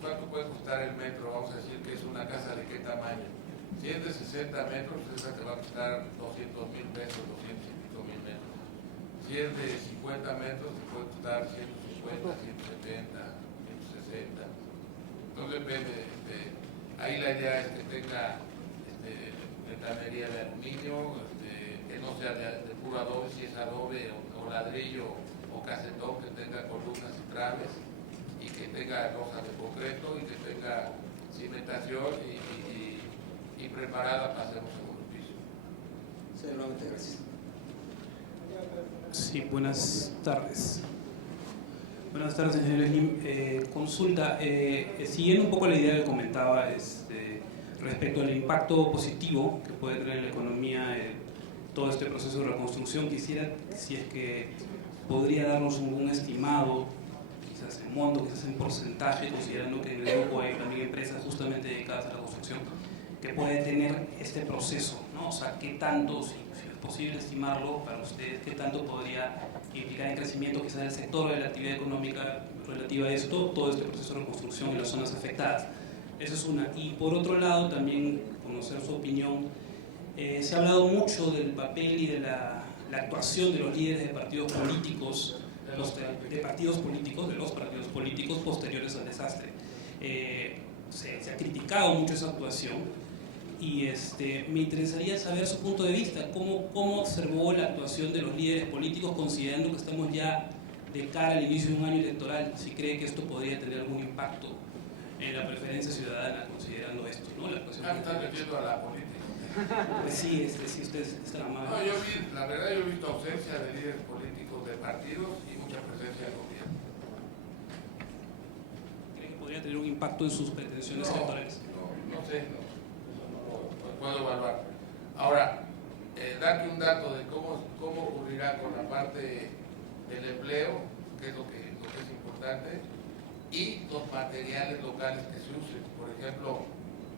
¿cuánto puede costar el metro? Vamos a decir que es una casa de qué tamaño. Si es de 60 metros, esa te va a costar 200,000 pesos, 205,000 metros. Si es de 50 metros, te puede costar 150, 170, 160. Entonces, ahí la idea es que tenga ventanería de aluminio, que no sea de puro adobe, si es adobe o ladrillo o casetón, que tenga columnas y traves, y que tenga losa de concreto y que tenga cimentación y preparada para hacer un segundo piso. Sí, nuevamente, gracias. Sí, buenas tardes. Buenas tardes, señor Slim. Consulta, siguiendo un poco la idea que comentaba respecto al impacto positivo que puede tener en la economía todo este proceso de reconstrucción, quisiera, si es que podría darnos un estimado, quizás en monto, quizás en porcentaje, considerando que en el grupo hay también empresas justamente dedicadas a la construcción, que puede tener este proceso, ¿no? O sea, ¿qué tanto, si es posible estimarlo para ustedes, qué tanto podría implicar en crecimiento quizás del sector de la actividad económica relativa a esto, todo este proceso de reconstrucción en las zonas afectadas? Eso es una. Y por otro lado, también conocer su opinión. Se ha hablado mucho del papel y de la actuación de los líderes de partidos políticos, de los partidos políticos posteriores al desastre. Se ha criticado mucho esa actuación y me interesaría saber su punto de vista, cómo observó la actuación de los líderes políticos considerando que estamos ya de cara al inicio de un año electoral, si cree que esto podría tener algún impacto en la preferencia ciudadana considerando esto, ¿no? La actuación Están metiendo a la política. Pues sí, si ustedes están amables. No, la verdad yo he visto ausencia de líderes políticos de partidos y mucha presencia del gobierno. ¿Cree que podría tener un impacto en sus pretensiones electorales? No sé, no puedo evaluar. Ahora, darte un dato de cómo ocurrirá con la parte del empleo, que es lo que es importante, y los materiales locales que se usen. Por ejemplo,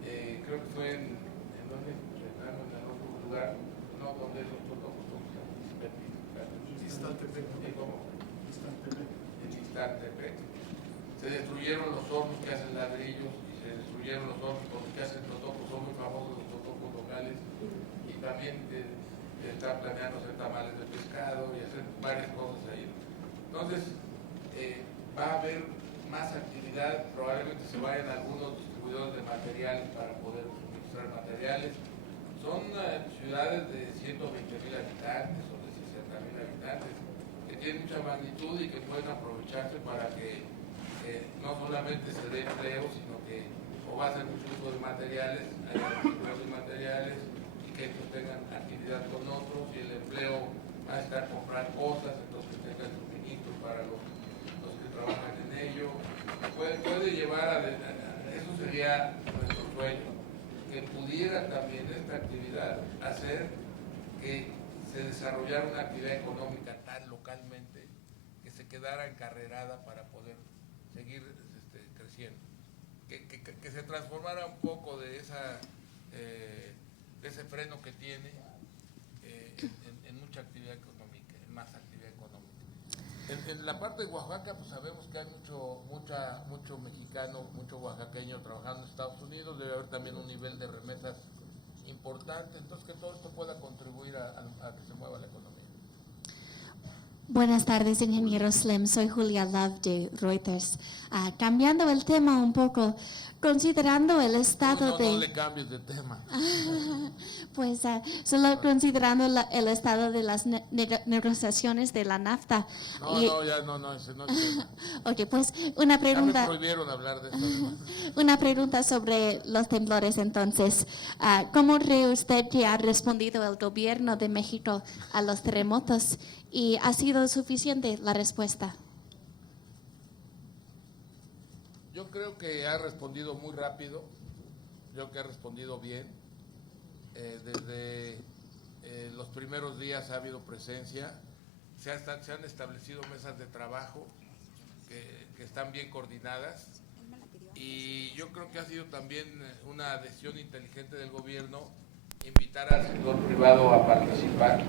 creo que fue en otro lugar, no donde los totopos en Ixtaltepec. Se destruyeron los hornos que hacen ladrillos y se destruyeron los hornos que hacen totopos, son muy famosos los totopos locales, y también está planeando hacer tamales de pescado y hacer varias cosas ahí. Entonces, va a haber más actividad, probablemente se vayan algunos distribuidores de materiales para poder suministrar materiales. Son ciudades de 120,000 habitantes o de 60,000 habitantes que tienen mucha magnitud y que pueden aprovecharse para que no solamente se dé empleo, sino que o va a ser mucho uso de materiales, haya empleo de materiales y que estos tengan actividad con otros, y el empleo va a estar comprar cosas, entonces que tengan suministro para los que trabajan en ello. Puede llevar eso sería nuestro sueño, que pudiera también esta actividad hacer que se desarrollara una actividad económica tan localmente que se quedara encarrerada para poder seguir creciendo, que se transformara un poco de ese freno que tiene en mucha actividad económica, en más actividad económica. En la parte de Oaxaca, pues sabemos que hay mucho mexicano, mucho oaxaqueño trabajando en Estados Unidos, debe haber también un nivel de remesas importante, entonces que todo esto pueda contribuir a que se mueva la economía. Buenas tardes, ingeniero Slim. Soy Julia Love de Reuters. Cambiando el tema un poco, considerando el estado No le cambies de tema. Pues solo considerando el estado de las negociaciones de la NAFTA. Ese no es tema. Ok, pues una pregunta. Ya me prohibieron hablar de eso. Una pregunta sobre los temblores entonces. ¿Cómo cree usted que ha respondido el gobierno de México a los terremotos? ¿Y ha sido suficiente la respuesta? Yo creo que ha respondido muy rápido, yo creo que ha respondido bien. Desde los primeros días ha habido presencia, se han establecido mesas de trabajo que están bien coordinadas, y yo creo que ha sido también una decisión inteligente del gobierno invitar al sector privado a participar,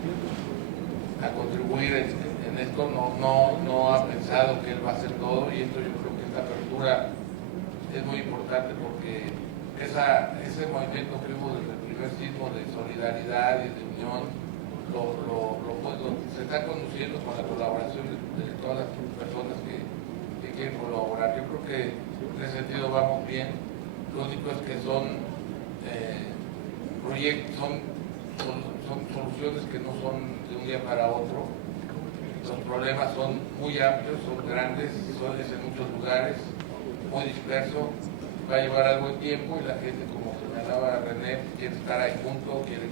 a contribuir en esto. No ha pensado que él va a hacer todo, y esto yo creo que esta apertura es muy importante porque ese movimiento que hubo desde el primer sismo de solidaridad y de unión se está conduciendo con la colaboración de todas las personas que quieren colaborar. Yo creo que en ese sentido vamos bien. Lo único es que son proyectos, son soluciones que no son de un día para otro. Los problemas son muy amplios, son grandes, son en muchos lugares, muy disperso. Va a llevar algo de tiempo, y la gente, como señalaba René, quiere estar ahí junto, quiere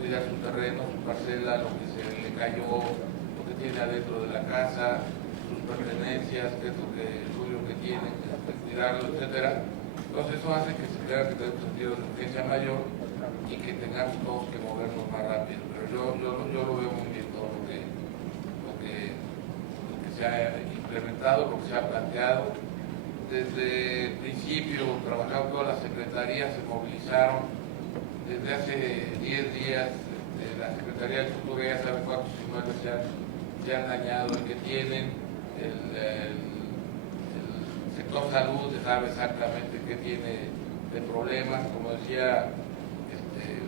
cuidar su terreno, su parcela, lo que se le cayó, lo que tiene adentro de la casa, sus pertenencias, qué es lo que tienen, cuidarlo, etcétera. Entonces eso hace que se tenga que tener un sentido de urgencia mayor y que tengamos todos que movernos más rápido. Pero yo lo veo muy bien todo lo que se ha implementado, lo que se ha planteado. Desde el principio trabajaron todas las secretarías, se movilizaron. Desde hace 10 días la Secretaría de Cultura ya sabe cuántos inmuebles se han dañado y que tienen. El sector salud sabe exactamente qué tiene de problemas. Como decía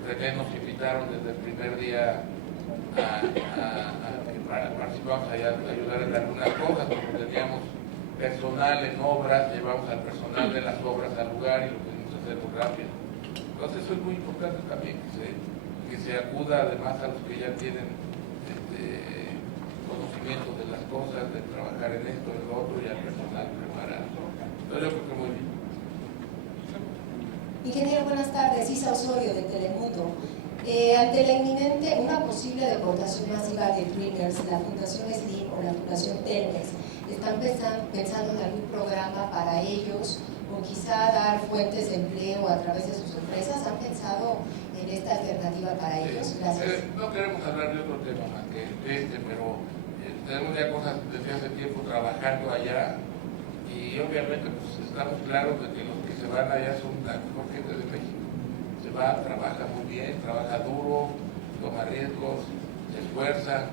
René, nos invitaron desde el primer día a participar, a ayudar en algunas cosas, porque teníamos personal en obras, llevamos al personal de las obras al lugar y lo pudimos hacer muy rápido. Entonces eso es muy importante también, que se acuda además a los que ya tienen conocimiento de las cosas, de trabajar en esto, en lo otro, y al personal preparado. Entonces yo creo que muy bien. Ingeniero, buenas tardes. Isa Osorio, de Telemundo. Ante la inminente, una posible deportación masiva de Dreamers, la Fundación Slim o la Fundación Telmex, ¿están pensando en algún programa para ellos o quizá dar fuentes de empleo a través de sus empresas? ¿Han pensado en esta alternativa para ellos? Gracias. No queremos hablar de otro tema más que este, pero tenemos ya cosas desde hace tiempo trabajando allá y obviamente pues estamos claros de que los que se van allá son la mejor gente de México. Se va, trabaja muy bien, trabaja duro, toma riesgos, se esfuerza,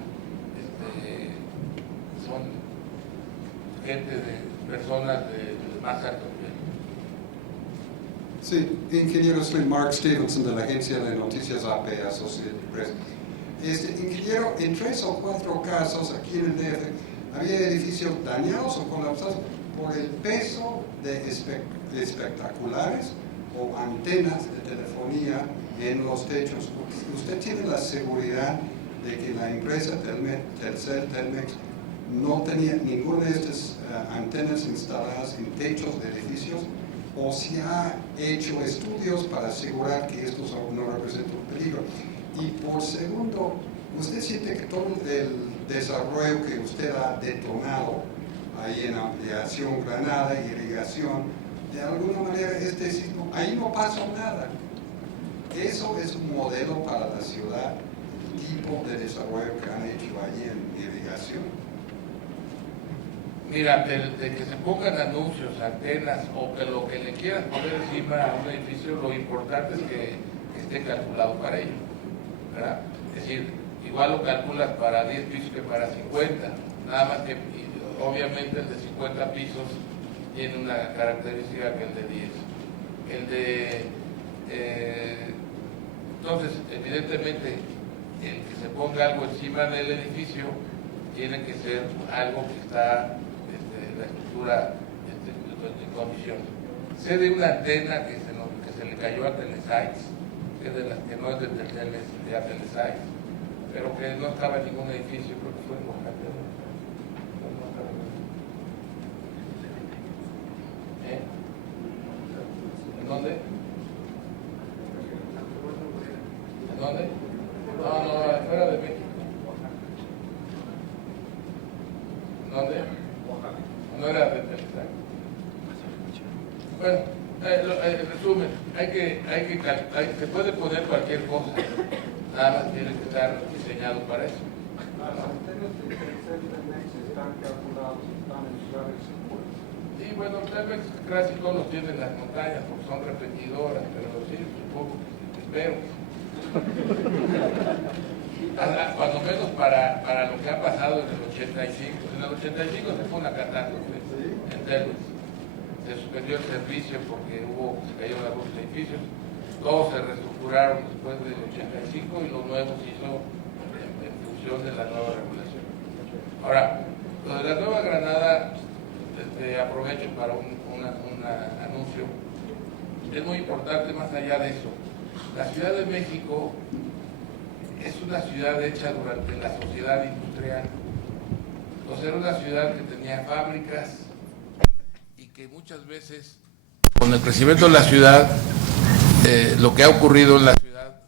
son gente de personas de más alto nivel. Sí, ingeniero, soy Mark Stevenson de la agencia de noticias AP, Associated Press. Ingeniero, en 3 o 4 casos aquí en el DF había edificios dañados o colapsados por el peso de espectaculares o antenas de telefonía en los techos. ¿Usted tiene la seguridad de que la empresa Telcel, Telmex, no tenía ninguna de estas antenas instaladas en techos de edificios? ¿O si ha hecho estudios para asegurar que esto no representa un peligro? Y por segundo, ¿usted siente que todo el desarrollo que usted ha detonado ahí en ampliación, Granada, irrigación, de alguna manera este sismo, ahí no pasó nada? ¿Eso es un modelo para la ciudad, el tipo de desarrollo que han hecho allí en irrigación? Mira, de que se pongan anuncios, antenas o que lo que le quieras poner encima a un edificio, lo importante es que esté calculado para ello, ¿verdad? Es decir, igual lo calculas para 10 pisos que para 50, nada más que obviamente el de 50 pisos tiene una característica que el de 10. Entonces, evidentemente, el que se ponga algo encima del edificio tiene que ser algo que está la estructura en condiciones. Sé de una antena que se le cayó a Telesites, que es de las que no es de Telcel, es de Telesites, pero que no estaba en ningún edificio, creo que fue en Oaxaca. ¿En dónde? ¿En dónde? No, fuera de México. ¿Dónde? No era de Telesites. Bueno, en resumen, se puede poner cualquier cosa, nada más tiene que estar diseñado para eso. Las antenas de Telcel Telmex están calculadas, están en lugares seguros. Sí, bueno, Telmex clásico los tiene en las montañas porque son repetidoras, pero sí, supongo que espero. Cuando menos para lo que ha pasado en el 85. En el 85 se fue una catástrofe en Telmex. Se suspendió el servicio porque se cayeron algunos edificios. Todos se reestructuraron después del 85 y lo nuevo se hizo en función de la nueva regulación. Ahora, lo de la Nueva Granada, aprovecho para un anuncio. Es muy importante más allá de eso. La Ciudad de México es una ciudad hecha durante la sociedad industrial. Entonces era una ciudad que tenía fábricas y que muchas veces con el crecimiento de la ciudad, lo que ha ocurrido en la ciudad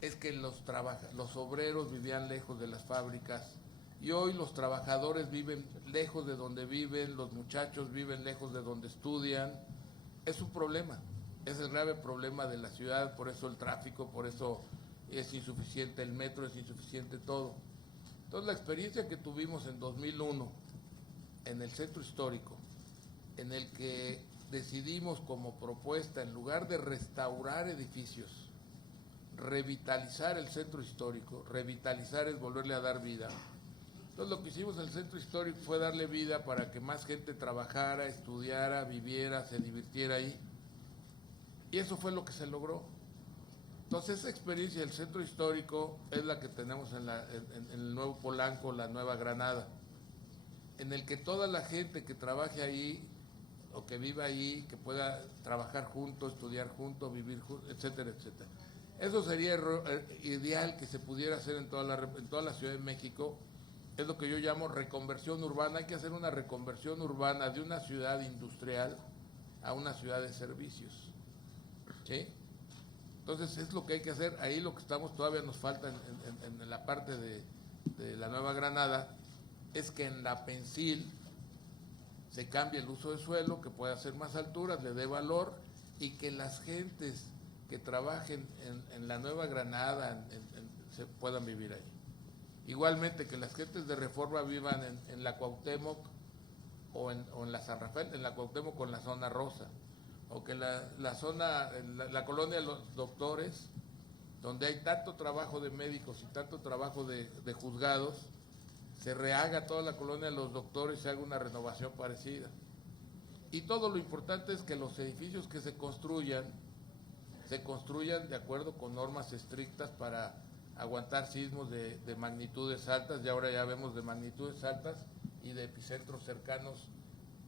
es que los obreros vivían lejos de las fábricas y hoy los trabajadores viven lejos de donde viven, los muchachos viven lejos de donde estudian. Es un problema, es el grave problema de la ciudad, por eso el tráfico, por eso es insuficiente el metro, es insuficiente todo. Entonces la experiencia que tuvimos en 2001 en el centro histórico, en el que decidimos como propuesta, en lugar de restaurar edificios, revitalizar el centro histórico. Revitalizar es volverle a dar vida. Entonces lo que hicimos en el centro histórico fue darle vida para que más gente trabajara, estudiara, viviera, se divirtiera ahí. Y eso fue lo que se logró. Entonces esa experiencia del centro histórico es la que tenemos en el Nuevo Polanco, la Nueva Granada, en el que toda la gente que trabaje ahí o que viva ahí, que pueda trabajar juntos, estudiar juntos, vivir juntos, etcétera, etcétera. Eso sería ideal que se pudiera hacer en toda la Ciudad de México. Es lo que yo llamo reconversión urbana. Hay que hacer una reconversión urbana de una ciudad industrial a una ciudad de servicios. ¿sí? Entonces es lo que hay que hacer. Ahí lo que todavía nos falta en la parte de la Nueva Granada, es que en la Pensil se cambie el uso de suelo, que pueda hacer más alturas, le dé valor, y que las gentes que trabajen en la Nueva Granada se puedan vivir ahí. Igualmente que las gentes de Reforma vivan en la Cuauhtémoc o en la San Rafael, en la Cuauhtémoc con la zona rosa, o que la colonia de los doctores, donde hay tanto trabajo de médicos y tanto trabajo de juzgados, se rehaga toda la colonia de los doctores y se haga una renovación parecida. Y todo lo importante es que los edificios que se construyan de acuerdo con normas estrictas para aguantar sismos de magnitudes altas, y ahora ya vemos de magnitudes altas y de epicentros cercanos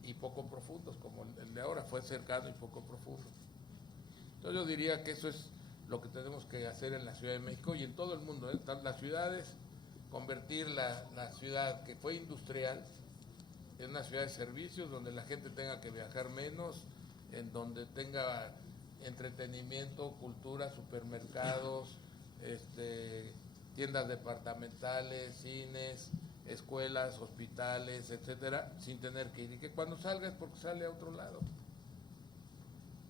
y poco profundos, como el de ahora fue cercano y poco profundo. Entonces yo diría que eso es lo que tenemos que hacer en la Ciudad de México y en todo el mundo, ¿eh? Las ciudades, convertir la ciudad que fue industrial en una ciudad de servicios, donde la gente tenga que viajar menos, en donde tenga entretenimiento, cultura, supermercados, tiendas departamentales, cines, escuelas, hospitales, etcétera, sin tener que ir, y que cuando salga es porque sale a otro lado,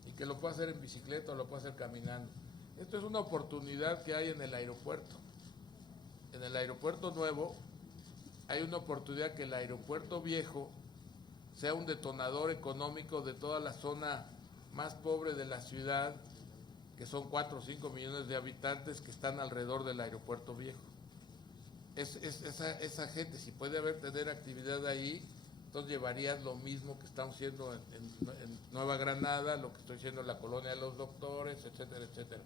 y que lo pueda hacer en bicicleta o lo pueda hacer caminando. Esto es una oportunidad que hay en el aeropuerto. En el aeropuerto nuevo hay una oportunidad que el aeropuerto viejo sea un detonador económico de toda la zona más pobre de la ciudad, que son 4 o 5 millones de habitantes que están alrededor del aeropuerto viejo. Esa gente, si puede tener actividad ahí, entonces llevarías lo mismo que estamos haciendo en Nueva Granada, lo que estoy haciendo en la colonia de los doctores, etcétera, etcétera.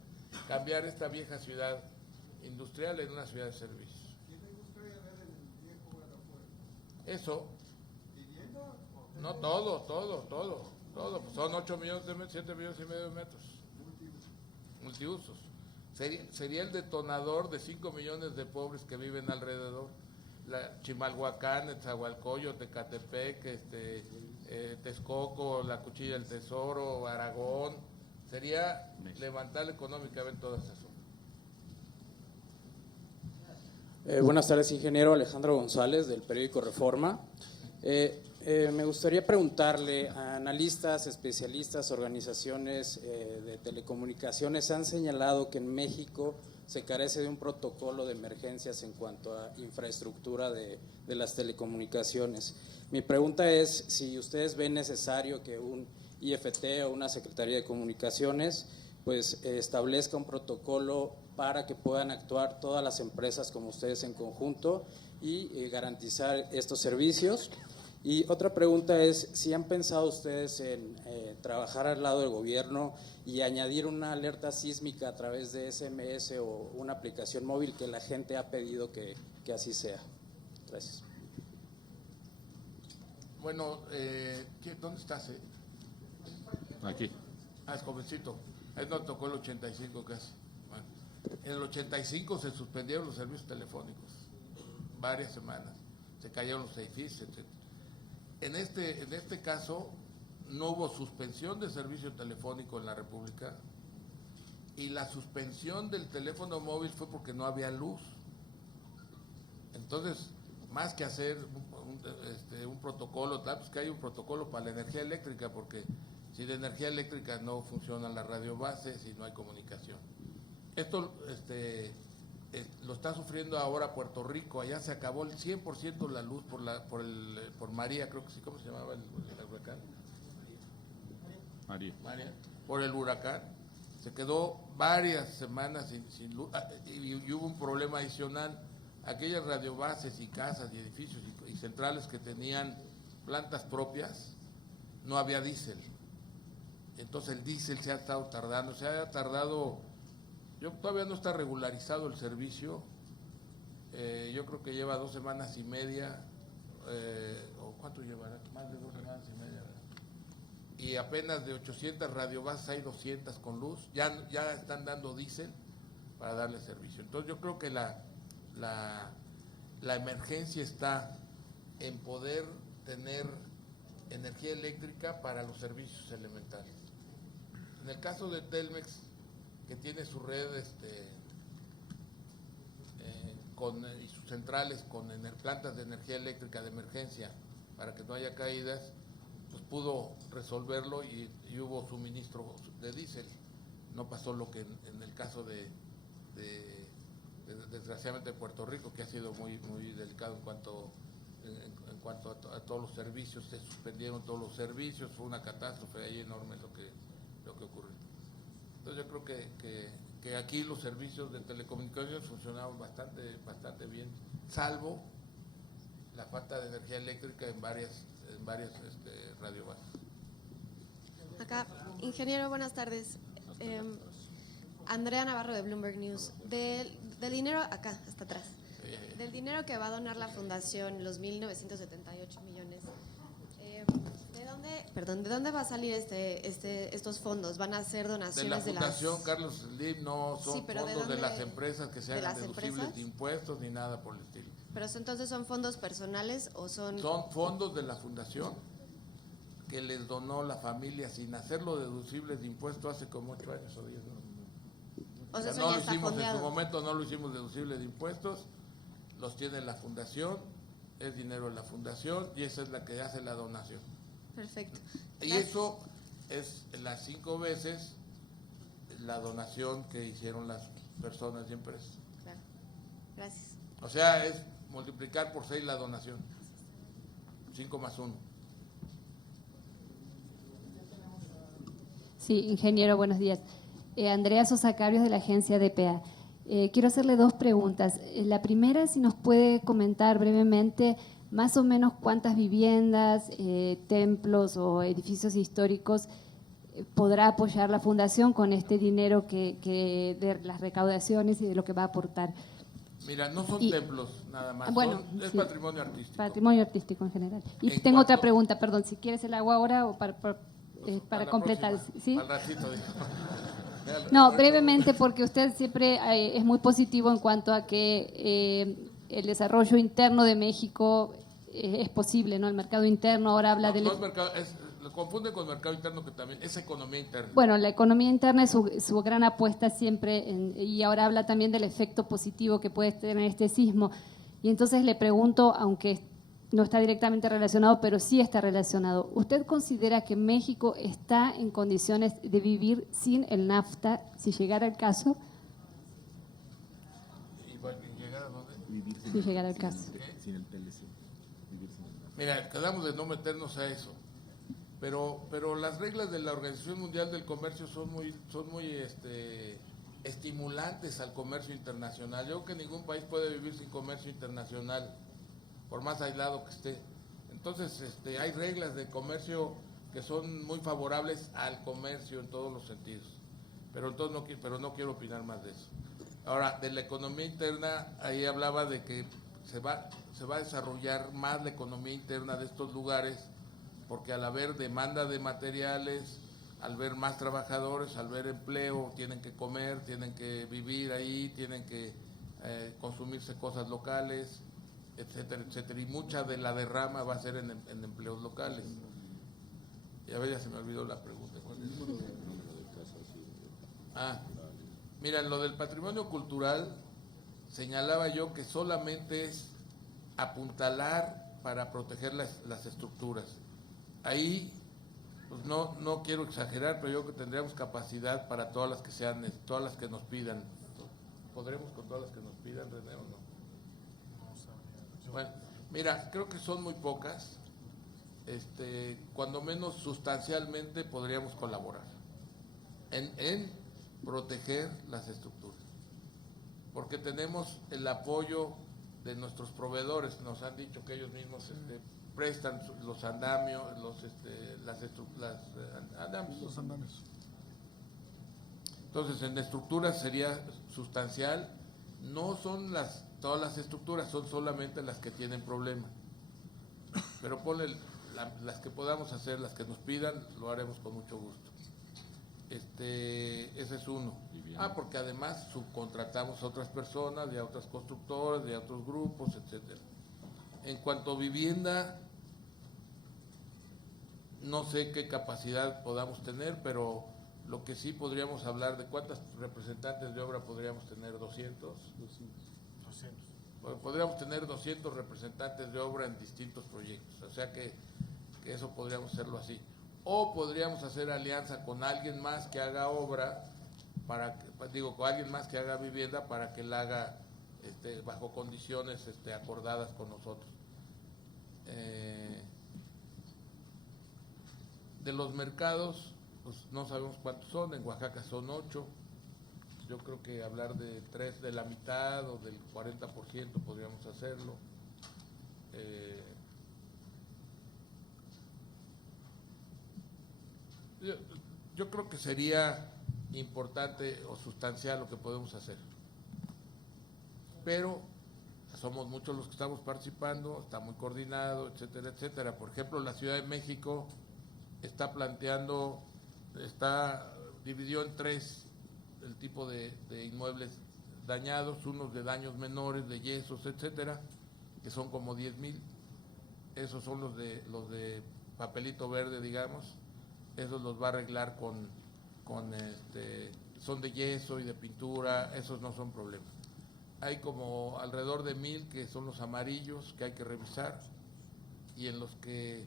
Cambiar esta vieja ciudad industrial en una ciudad de servicios. ¿Qué le gustaría ver en el viejo aeropuerto? Eso. ¿Vivienda? No, todo. Pues son 8 millones de metros, 7 millones y medio de metros. Multiusos. Sería el detonador de 5 millones de pobres que viven alrededor. Chimalhuacán, Netzahualcoyo, Tecatepec, Texcoco, la Cuchilla del Tesoro, Aragón. Sería levantar económicamente toda esa zona. Buenas tardes, ingeniero. Alejandro González, del periódico Reforma. Me gustaría preguntarle a analistas, especialistas, organizaciones de telecomunicaciones han señalado que en México se carece de un protocolo de emergencias en cuanto a infraestructura de las telecomunicaciones. Mi pregunta es si ustedes ven necesario que un IFT o una Secretaría de Comunicaciones pues establezca un protocolo para que puedan actuar todas las empresas como ustedes en conjunto y garantizar estos servicios. Y otra pregunta es si han pensado ustedes en trabajar al lado del gobierno y añadir una alerta sísmica a través de SMS o una aplicación móvil que la gente ha pedido que así sea. Gracias. Bueno, ¿dónde estás? Aquí. Es jovencito. Él nos tocó el 85 casi. Bueno, en el 85 se suspendieron los servicios telefónicos varias semanas. Se cayeron los edificios, etc. En este caso no hubo suspensión de servicio telefónico en la República, y la suspensión del teléfono móvil fue porque no había luz. Entonces, más que hacer un protocolo, pues que hay un protocolo para la energía eléctrica, porque si de energía eléctrica no funcionan las radiobases y no hay comunicación. Esto lo está sufriendo ahora Puerto Rico. Allá se acabó el 100% la luz por María, creo que sí. ¿Cómo se llamaba el huracán? María. Por el huracán. Se quedó varias semanas sin luz, y hubo un problema adicional. Aquellas radiobases y casas y edificios y centrales que tenían plantas propias, no había diésel. Entonces el diésel se ha estado tardando, todavía no está regularizado el servicio. Yo creo que lleva 2 semanas y media, o ¿cuánto llevará? Más de 2 semanas y media, ¿verdad? Y apenas de 800 radiobases hay 200 con luz. Ya están dando diésel para darle servicio. Entonces yo creo que la emergencia está en poder tener energía eléctrica para los servicios elementales. En el caso de Telmex, que tiene su red y sus centrales con plantas de energía eléctrica de emergencia para que no haya caídas, pues pudo resolverlo y hubo suministro de diésel. No pasó lo que en el caso de desgraciadamente Puerto Rico, que ha sido muy delicado en cuanto a todos los servicios. Se suspendieron todos los servicios, fue una catástrofe ahí enorme lo que ocurrió. Entonces yo creo que aquí los servicios de telecomunicaciones funcionaban bastante bien, salvo la falta de energía eléctrica en varias radiobases. Acá, ingeniero, buenas tardes. Andrea Navarro de Bloomberg News. Del dinero, acá, hasta atrás. Del dinero que va a donar la fundación, los 1.978 millones, ¿de dónde va a salir estos fondos? ¿Van a ser donaciones de la Fundación Carlos Slim? No son fondos de las empresas que se hagan deducibles de impuestos ni nada por el estilo. ¿Pero entonces son fondos personales o son...? Son fondos de la Fundación que les donó la familia sin hacerlo deducibles de impuestos hace como 8 años o 10, ¿no? O sea, no lo hicimos en su momento, no lo hicimos deducible de impuestos, los tiene la Fundación, es dinero de la Fundación y esa es la que hace la donación. Perfecto. Y eso es las 5 veces la donación que hicieron las personas y empresas. Claro. Gracias. O sea, es multiplicar por 6 la donación. 5 más 1. Sí, ingeniero, buenos días. Andrea Sosa Carios, de la agencia DPA. Quiero hacerle 2 preguntas. La primera, si nos puede comentar brevemente más o menos cuántas viviendas, templos o edificios históricos podrá apoyar la Fundación con este dinero que de las recaudaciones y de lo que va a aportar. Mira, no son templos nada más, bueno, es sí, patrimonio artístico. Patrimonio artístico en general. Y tengo otra pregunta, perdón, si quieres el agua ahora o para completar. ¿Sí? Al ratito, digo. No, brevemente, porque usted siempre es muy positivo en cuanto a que el desarrollo interno de México es posible, ¿no? El mercado interno ahora habla del... Lo confunde con el mercado interno, que también es economía interna. Bueno, la economía interna es su gran apuesta siempre, y ahora habla también del efecto positivo que puede tener este sismo. Y entonces le pregunto, aunque no está directamente relacionado, pero sí está relacionado, ¿usted considera que México está en condiciones de vivir sin el NAFTA, si llegara el caso? ¿Llegar a dónde? Si llegara el caso. Sin el TLC. Mira, quedamos de no meternos a eso. Pero las reglas de la Organización Mundial del Comercio son muy estimulantes al comercio internacional. Yo creo que ningún país puede vivir sin comercio internacional, por más aislado que esté. Entonces, hay reglas de comercio que son muy favorables al comercio en todos los sentidos. Pero no quiero opinar más de eso. Ahora, de la economía interna, ahí hablaba de que se va a desarrollar más la economía interna de estos lugares, porque al haber demanda de materiales, al ver más trabajadores, al ver empleo, tienen que comer, tienen que vivir ahí, tienen que consumirse cosas locales, etcétera, etcétera. Y mucha de la derrama va a ser en empleos locales. Y a ver, ya se me olvidó la pregunta. ¿Cuál es? Mira, lo del patrimonio cultural, señalaba yo que solamente es apuntalar para proteger las estructuras. Ahí, pues no quiero exagerar, pero yo creo que tendríamos capacidad para todas las que nos pidan. ¿Podremos con todas las que nos pidan, René, o no? Bueno, mira, creo que son muy pocas. Cuando menos sustancialmente podríamos colaborar en proteger las estructuras, porque tenemos el apoyo de nuestros proveedores. Nos han dicho que ellos mismos prestan los andamios, los andamios. Entonces, en estructuras sería sustancial. No son todas las estructuras, son solamente las que tienen problema. Pero ponle las que podamos hacer, las que nos pidan, lo haremos con mucho gusto. Ese es uno. Porque además subcontratamos a otras personas, de a otras constructoras, de a otros grupos, etcétera. En cuanto a vivienda, no sé qué capacidad podamos tener, pero Lo que sí podríamos hablar de cuántos representantes de obra podríamos tener, 200. Bueno, podríamos tener 200 representantes de obra en distintos proyectos, o sea que eso podríamos hacerlo así. O podríamos hacer alianza con alguien más que haga obra, con alguien más que haga vivienda para que la haga bajo condiciones acordadas con nosotros. De los mercados, pues no sabemos cuántos son, en Oaxaca son 8. Yo creo que hablar de 3 de la mitad o del 40% podríamos hacerlo. Yo creo que sería importante o sustancial lo que podemos hacer. Pero somos muchos los que estamos participando, está muy coordinado, etcétera, etcétera. Por ejemplo, la Ciudad de México dividió en 3 el tipo de inmuebles dañados, unos de daños menores, de yesos, etcétera, que son como 10,000. Esos son los de papelito verde, digamos. Esos los va a arreglar son de yeso y de pintura, esos no son problemas. Hay como alrededor de 1,000 que son los amarillos que hay que revisar y en los que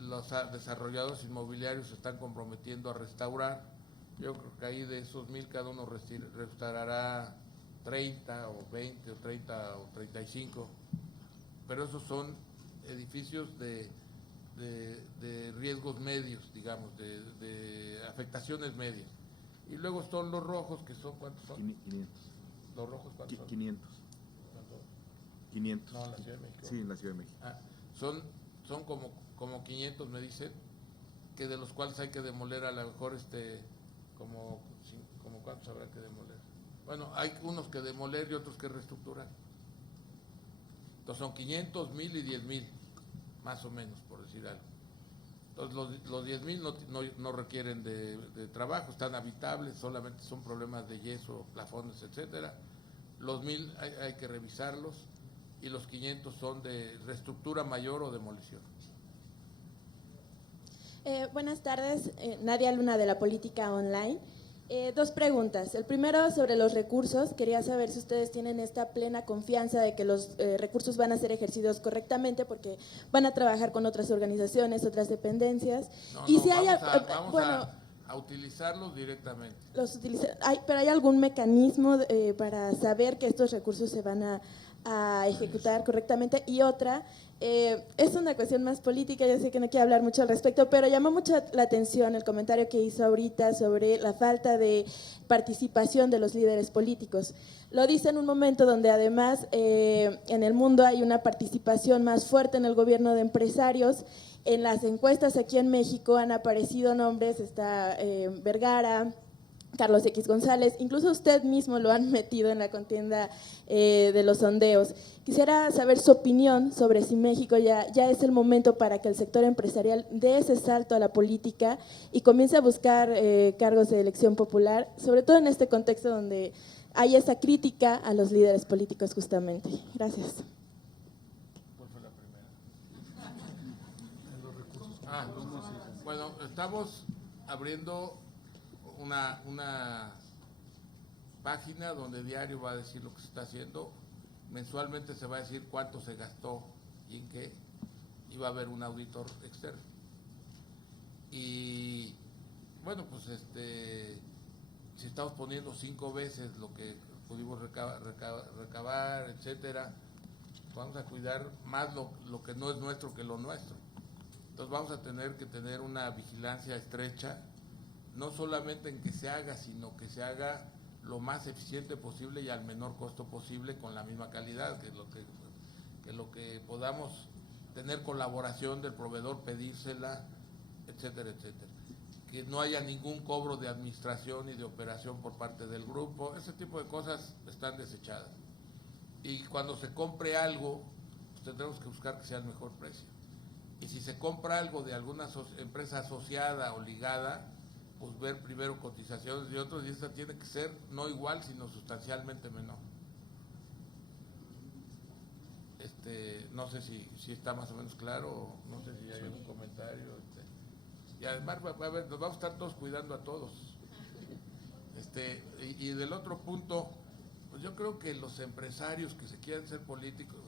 los desarrolladores inmobiliarios se están comprometiendo a restaurar. Yo creo que ahí de esos 1,000 cada uno restaurará 30 o 20 o 30 o 35, pero esos son edificios de riesgos medios, digamos, de afectaciones medias. Y luego son los rojos, que son, ¿cuántos son? 500. ¿Los rojos cuántos son? 500. ¿Cuántos? 500. No, en la Ciudad de México. Sí, en la Ciudad de México. Son como 500, me dicen, que de los cuales hay que demoler a lo mejor como ¿cuántos habrá que demoler? Bueno, hay unos que demoler y otros que reestructurar. Entonces son 500, 1,000 y 10,000, más o menos, por decir algo. Entonces los 10,000 no requieren de trabajo, están habitables, solamente son problemas de yeso, plafones, etcétera. Los 1,000 hay que revisarlos y los 500 son de reestructura mayor o demolición. Buenas tardes, Nadia Luna de la Política Online. 2 preguntas. El primero sobre los recursos. Quería saber si ustedes tienen esta plena confianza de que los recursos van a ser ejercidos correctamente porque van a trabajar con otras organizaciones, otras dependencias. Vamos a utilizarlos directamente. ¿Pero hay algún mecanismo para saber que estos recursos se van a ejecutar correctamente? Y otra, es una cuestión más política, yo sé que no quiero hablar mucho al respecto, pero llamó mucho la atención el comentario que hizo ahorita sobre la falta de participación de los líderes políticos. Lo dice en un momento donde además en el mundo hay una participación más fuerte en el gobierno de empresarios. En las encuestas aquí en México han aparecido nombres, está Vergara, Carlos X González, incluso usted mismo lo han metido en la contienda de los sondeos. Quisiera saber su opinión sobre si México ya es el momento para que el sector empresarial dé ese salto a la política y comience a buscar cargos de elección popular, sobre todo en este contexto donde hay esa crítica a los líderes políticos justamente. Gracias. ¿Cuál fue la primera? Bueno, estamos abriendo una página donde diario va a decir lo que se está haciendo, mensualmente se va a decir cuánto se gastó y en qué, y va a haber un auditor externo. Y bueno, pues si estamos poniendo 5 veces lo que pudimos recabar, etcétera, vamos a cuidar más lo que no es nuestro que lo nuestro. Entonces vamos a tener que tener una vigilancia estrecha, no solamente en que se haga, sino que se haga lo más eficiente posible y al menor costo posible con la misma calidad, que lo que podamos tener colaboración del proveedor, pedírsela, etcétera, etcétera. Que no haya ningún cobro de administración y de operación por parte del grupo, ese tipo de cosas están desechadas. Y cuando se compre algo, pues tendremos que buscar que sea el mejor precio. Y si se compra algo de alguna empresa asociada o ligada, pues ver primero cotizaciones de otros, y esta tiene que ser no igual, sino sustancialmente menor. No sé si está más o menos claro, no sé si hay algún comentario. Y además nos vamos a estar todos cuidando a todos. Y del otro punto, pues yo creo que los empresarios que se quieren ser políticos,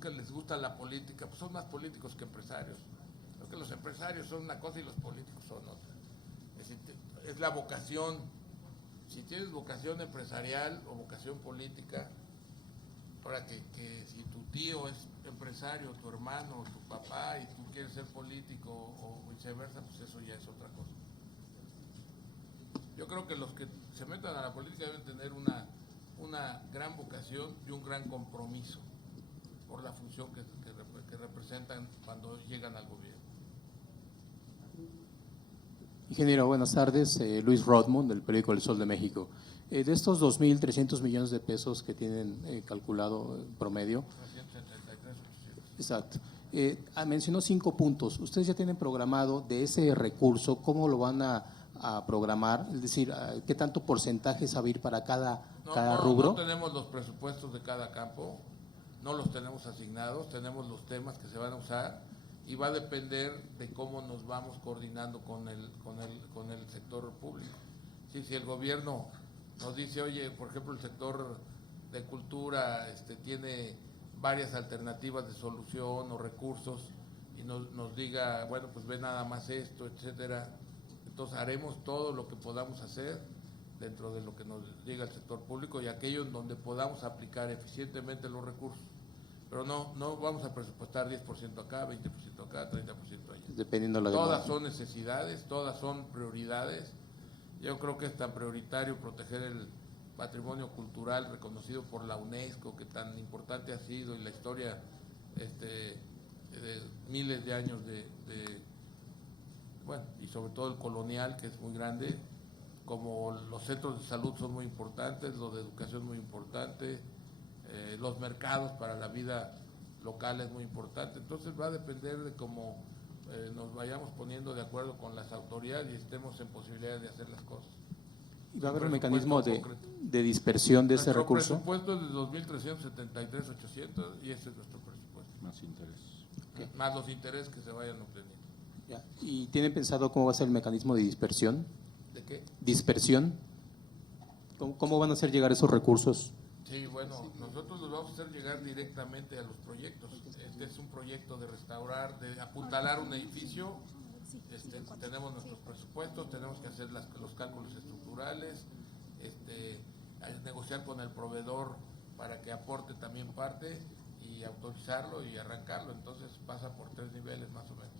que les gusta la política, pues son más políticos que empresarios. Creo que los empresarios son una cosa y los políticos son otra. Es la vocación. Si tienes vocación empresarial o vocación política, ahora que si tu tío es empresario, tu hermano, tu papá, y tú quieres ser político o viceversa, pues eso ya es otra cosa. Yo creo que los que se metan a la política deben tener una gran vocación y un gran compromiso por la función que representan cuando llegan al gobierno. Ingeniero, buenas tardes. Luis Rodmond, del periódico El Sol de México. De estos 2.300 millones de pesos que tienen calculado en promedio. 373. Exacto. Mencionó 5 puntos. ¿Ustedes ya tienen programado de ese recurso cómo lo van a programar? Es decir, ¿qué tanto porcentaje va a ir para cada rubro? No tenemos los presupuestos de cada campo, no los tenemos asignados, tenemos los temas que se van a usar y va a depender de cómo nos vamos coordinando con el sector público. Si el gobierno nos dice, oye, por ejemplo, el sector de cultura tiene varias alternativas de solución o recursos y nos diga, bueno, pues ve nada más esto, etcétera. Entonces haremos todo lo que podamos hacer dentro de lo que nos diga el sector público y aquello en donde podamos aplicar eficientemente los recursos. Pero no vamos a presupuestar 10% acá, 20% acá, 30% allá. Dependiendo de la demanda. Todas son necesidades, todas son prioridades. Yo creo que es tan prioritario proteger el patrimonio cultural reconocido por la UNESCO, que tan importante ha sido, y la historia de miles de años bueno, y sobre todo el colonial, que es muy grande, como los centros de salud son muy importantes, los de educación muy importante, los mercados para la vida local es muy importante. Entonces va a depender de cómo nos vayamos poniendo de acuerdo con las autoridades y estemos en posibilidades de hacer las cosas. ¿Y va a haber un mecanismo de dispersión de ese recurso? Nuestro presupuesto es de 2.373.800 y ese es nuestro presupuesto. Más interés. Okay. Más los intereses que se vayan obteniendo. Ya. ¿Y tienen pensado cómo va a ser el mecanismo de dispersión? ¿De qué? Dispersión. ¿Cómo van a hacer llegar esos recursos? Sí, bueno, nosotros los vamos a hacer llegar directamente a los proyectos. Este es un proyecto de restaurar, de apuntalar un edificio. Tenemos nuestros presupuestos, tenemos que hacer los cálculos estructurales, negociar con el proveedor para que aporte también parte y autorizarlo y arrancarlo. Entonces pasa por 3 niveles más o menos.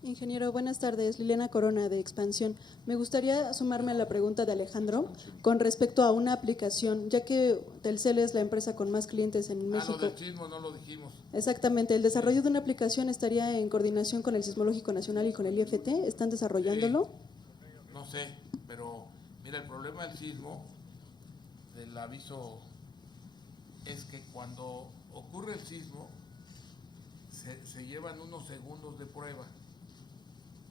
Ingeniero, buenas tardes. Liliana Corona, de Expansión. Me gustaría sumarme a la pregunta de Alejandro con respecto a una aplicación, ya que Telcel es la empresa con más clientes en México. Lo del sismo no lo dijimos. Exactamente. ¿El desarrollo de una aplicación estaría en coordinación con el Sismológico Nacional y con el IFT? ¿Están desarrollándolo? Sí, no sé, pero mira, el problema del sismo, del aviso, es que cuando ocurre el sismo, se llevan unos segundos de prueba,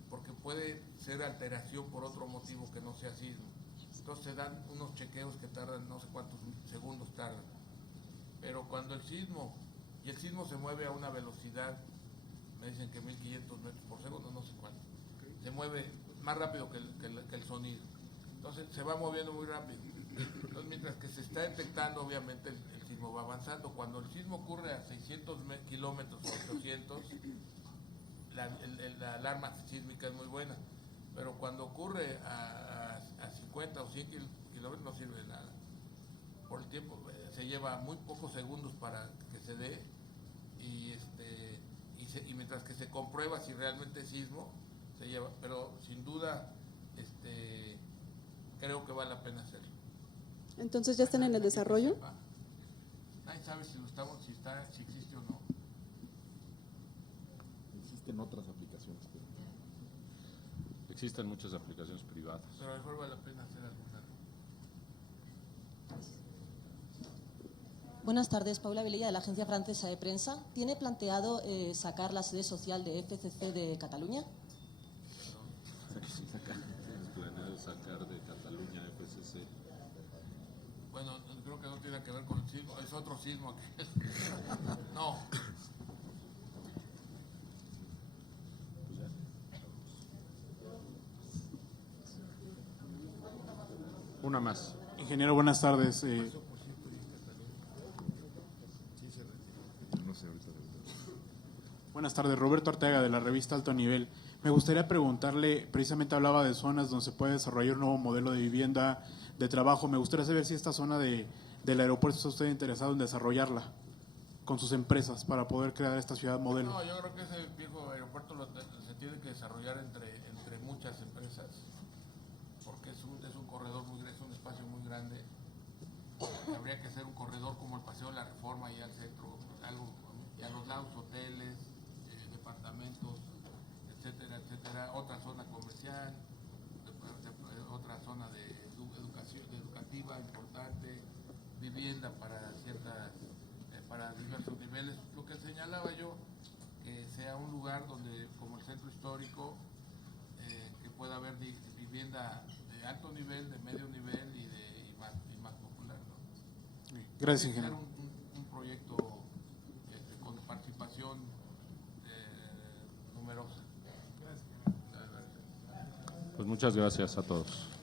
porque puede ser alteración por otro motivo que no sea sismo. Entonces se dan unos chequeos que tardan no sé cuántos segundos tardan. Pero cuando el sismo se mueve a una velocidad, me dicen que 1500 metros por segundo, no sé cuánto, se mueve más rápido que el sonido. Entonces se va moviendo muy rápido. Entonces mientras que se está detectando, obviamente el sismo va avanzando. Cuando el sismo ocurre a 600 kilómetros o 800, la alarma sísmica es muy buena, pero cuando ocurre a 50 o 100 kilómetros no sirve de nada. Por el tiempo, se lleva muy pocos segundos para que se dé y mientras que se comprueba si realmente es sismo, se lleva, pero sin duda creo que vale la pena hacerlo. Entonces, ¿ya están en el desarrollo? Nadie sabe si existe o no. Existen otras aplicaciones. Existen muchas aplicaciones privadas. Pero a lo mejor vale la pena hacer alguna. Buenas tardes, Paula Vilella, de la Agencia Francesa de Prensa. ¿Tiene planteado sacar la sede social de FCC de Cataluña? ¿Tienes planeado sacar de Cataluña FCC? Bueno, creo que no tiene que ver con el sismo, es otro sismo aquel. No. Pues ya Una más. Ingeniero, buenas tardes. Buenas tardes, Roberto Arteaga de la revista Alto Nivel. Me gustaría preguntarle, precisamente hablaba de zonas donde se puede desarrollar un nuevo modelo de vivienda, de trabajo. Me gustaría saber si esta zona del aeropuerto está usted interesado en desarrollarla con sus empresas para poder crear esta ciudad modelo. No, yo creo que ese viejo aeropuerto se tiene que desarrollar entre muchas empresas, porque es un corredor muy grande, es un espacio muy grande. Habría que hacer un corredor como el Paseo de la Reforma y al centro, algo, y a los lados hoteles, departamentos, etcétera, etcétera, otra zona comercial, otra zona de educativa importante, vivienda para para diversos niveles. Lo que señalaba yo, que sea un lugar donde, como el centro histórico, que pueda haber vivienda de alto nivel, de medio nivel y más popular, ¿no? Gracias, Tiene que ingeniero. ser un proyecto con participación numerosa. Pues muchas gracias a todos.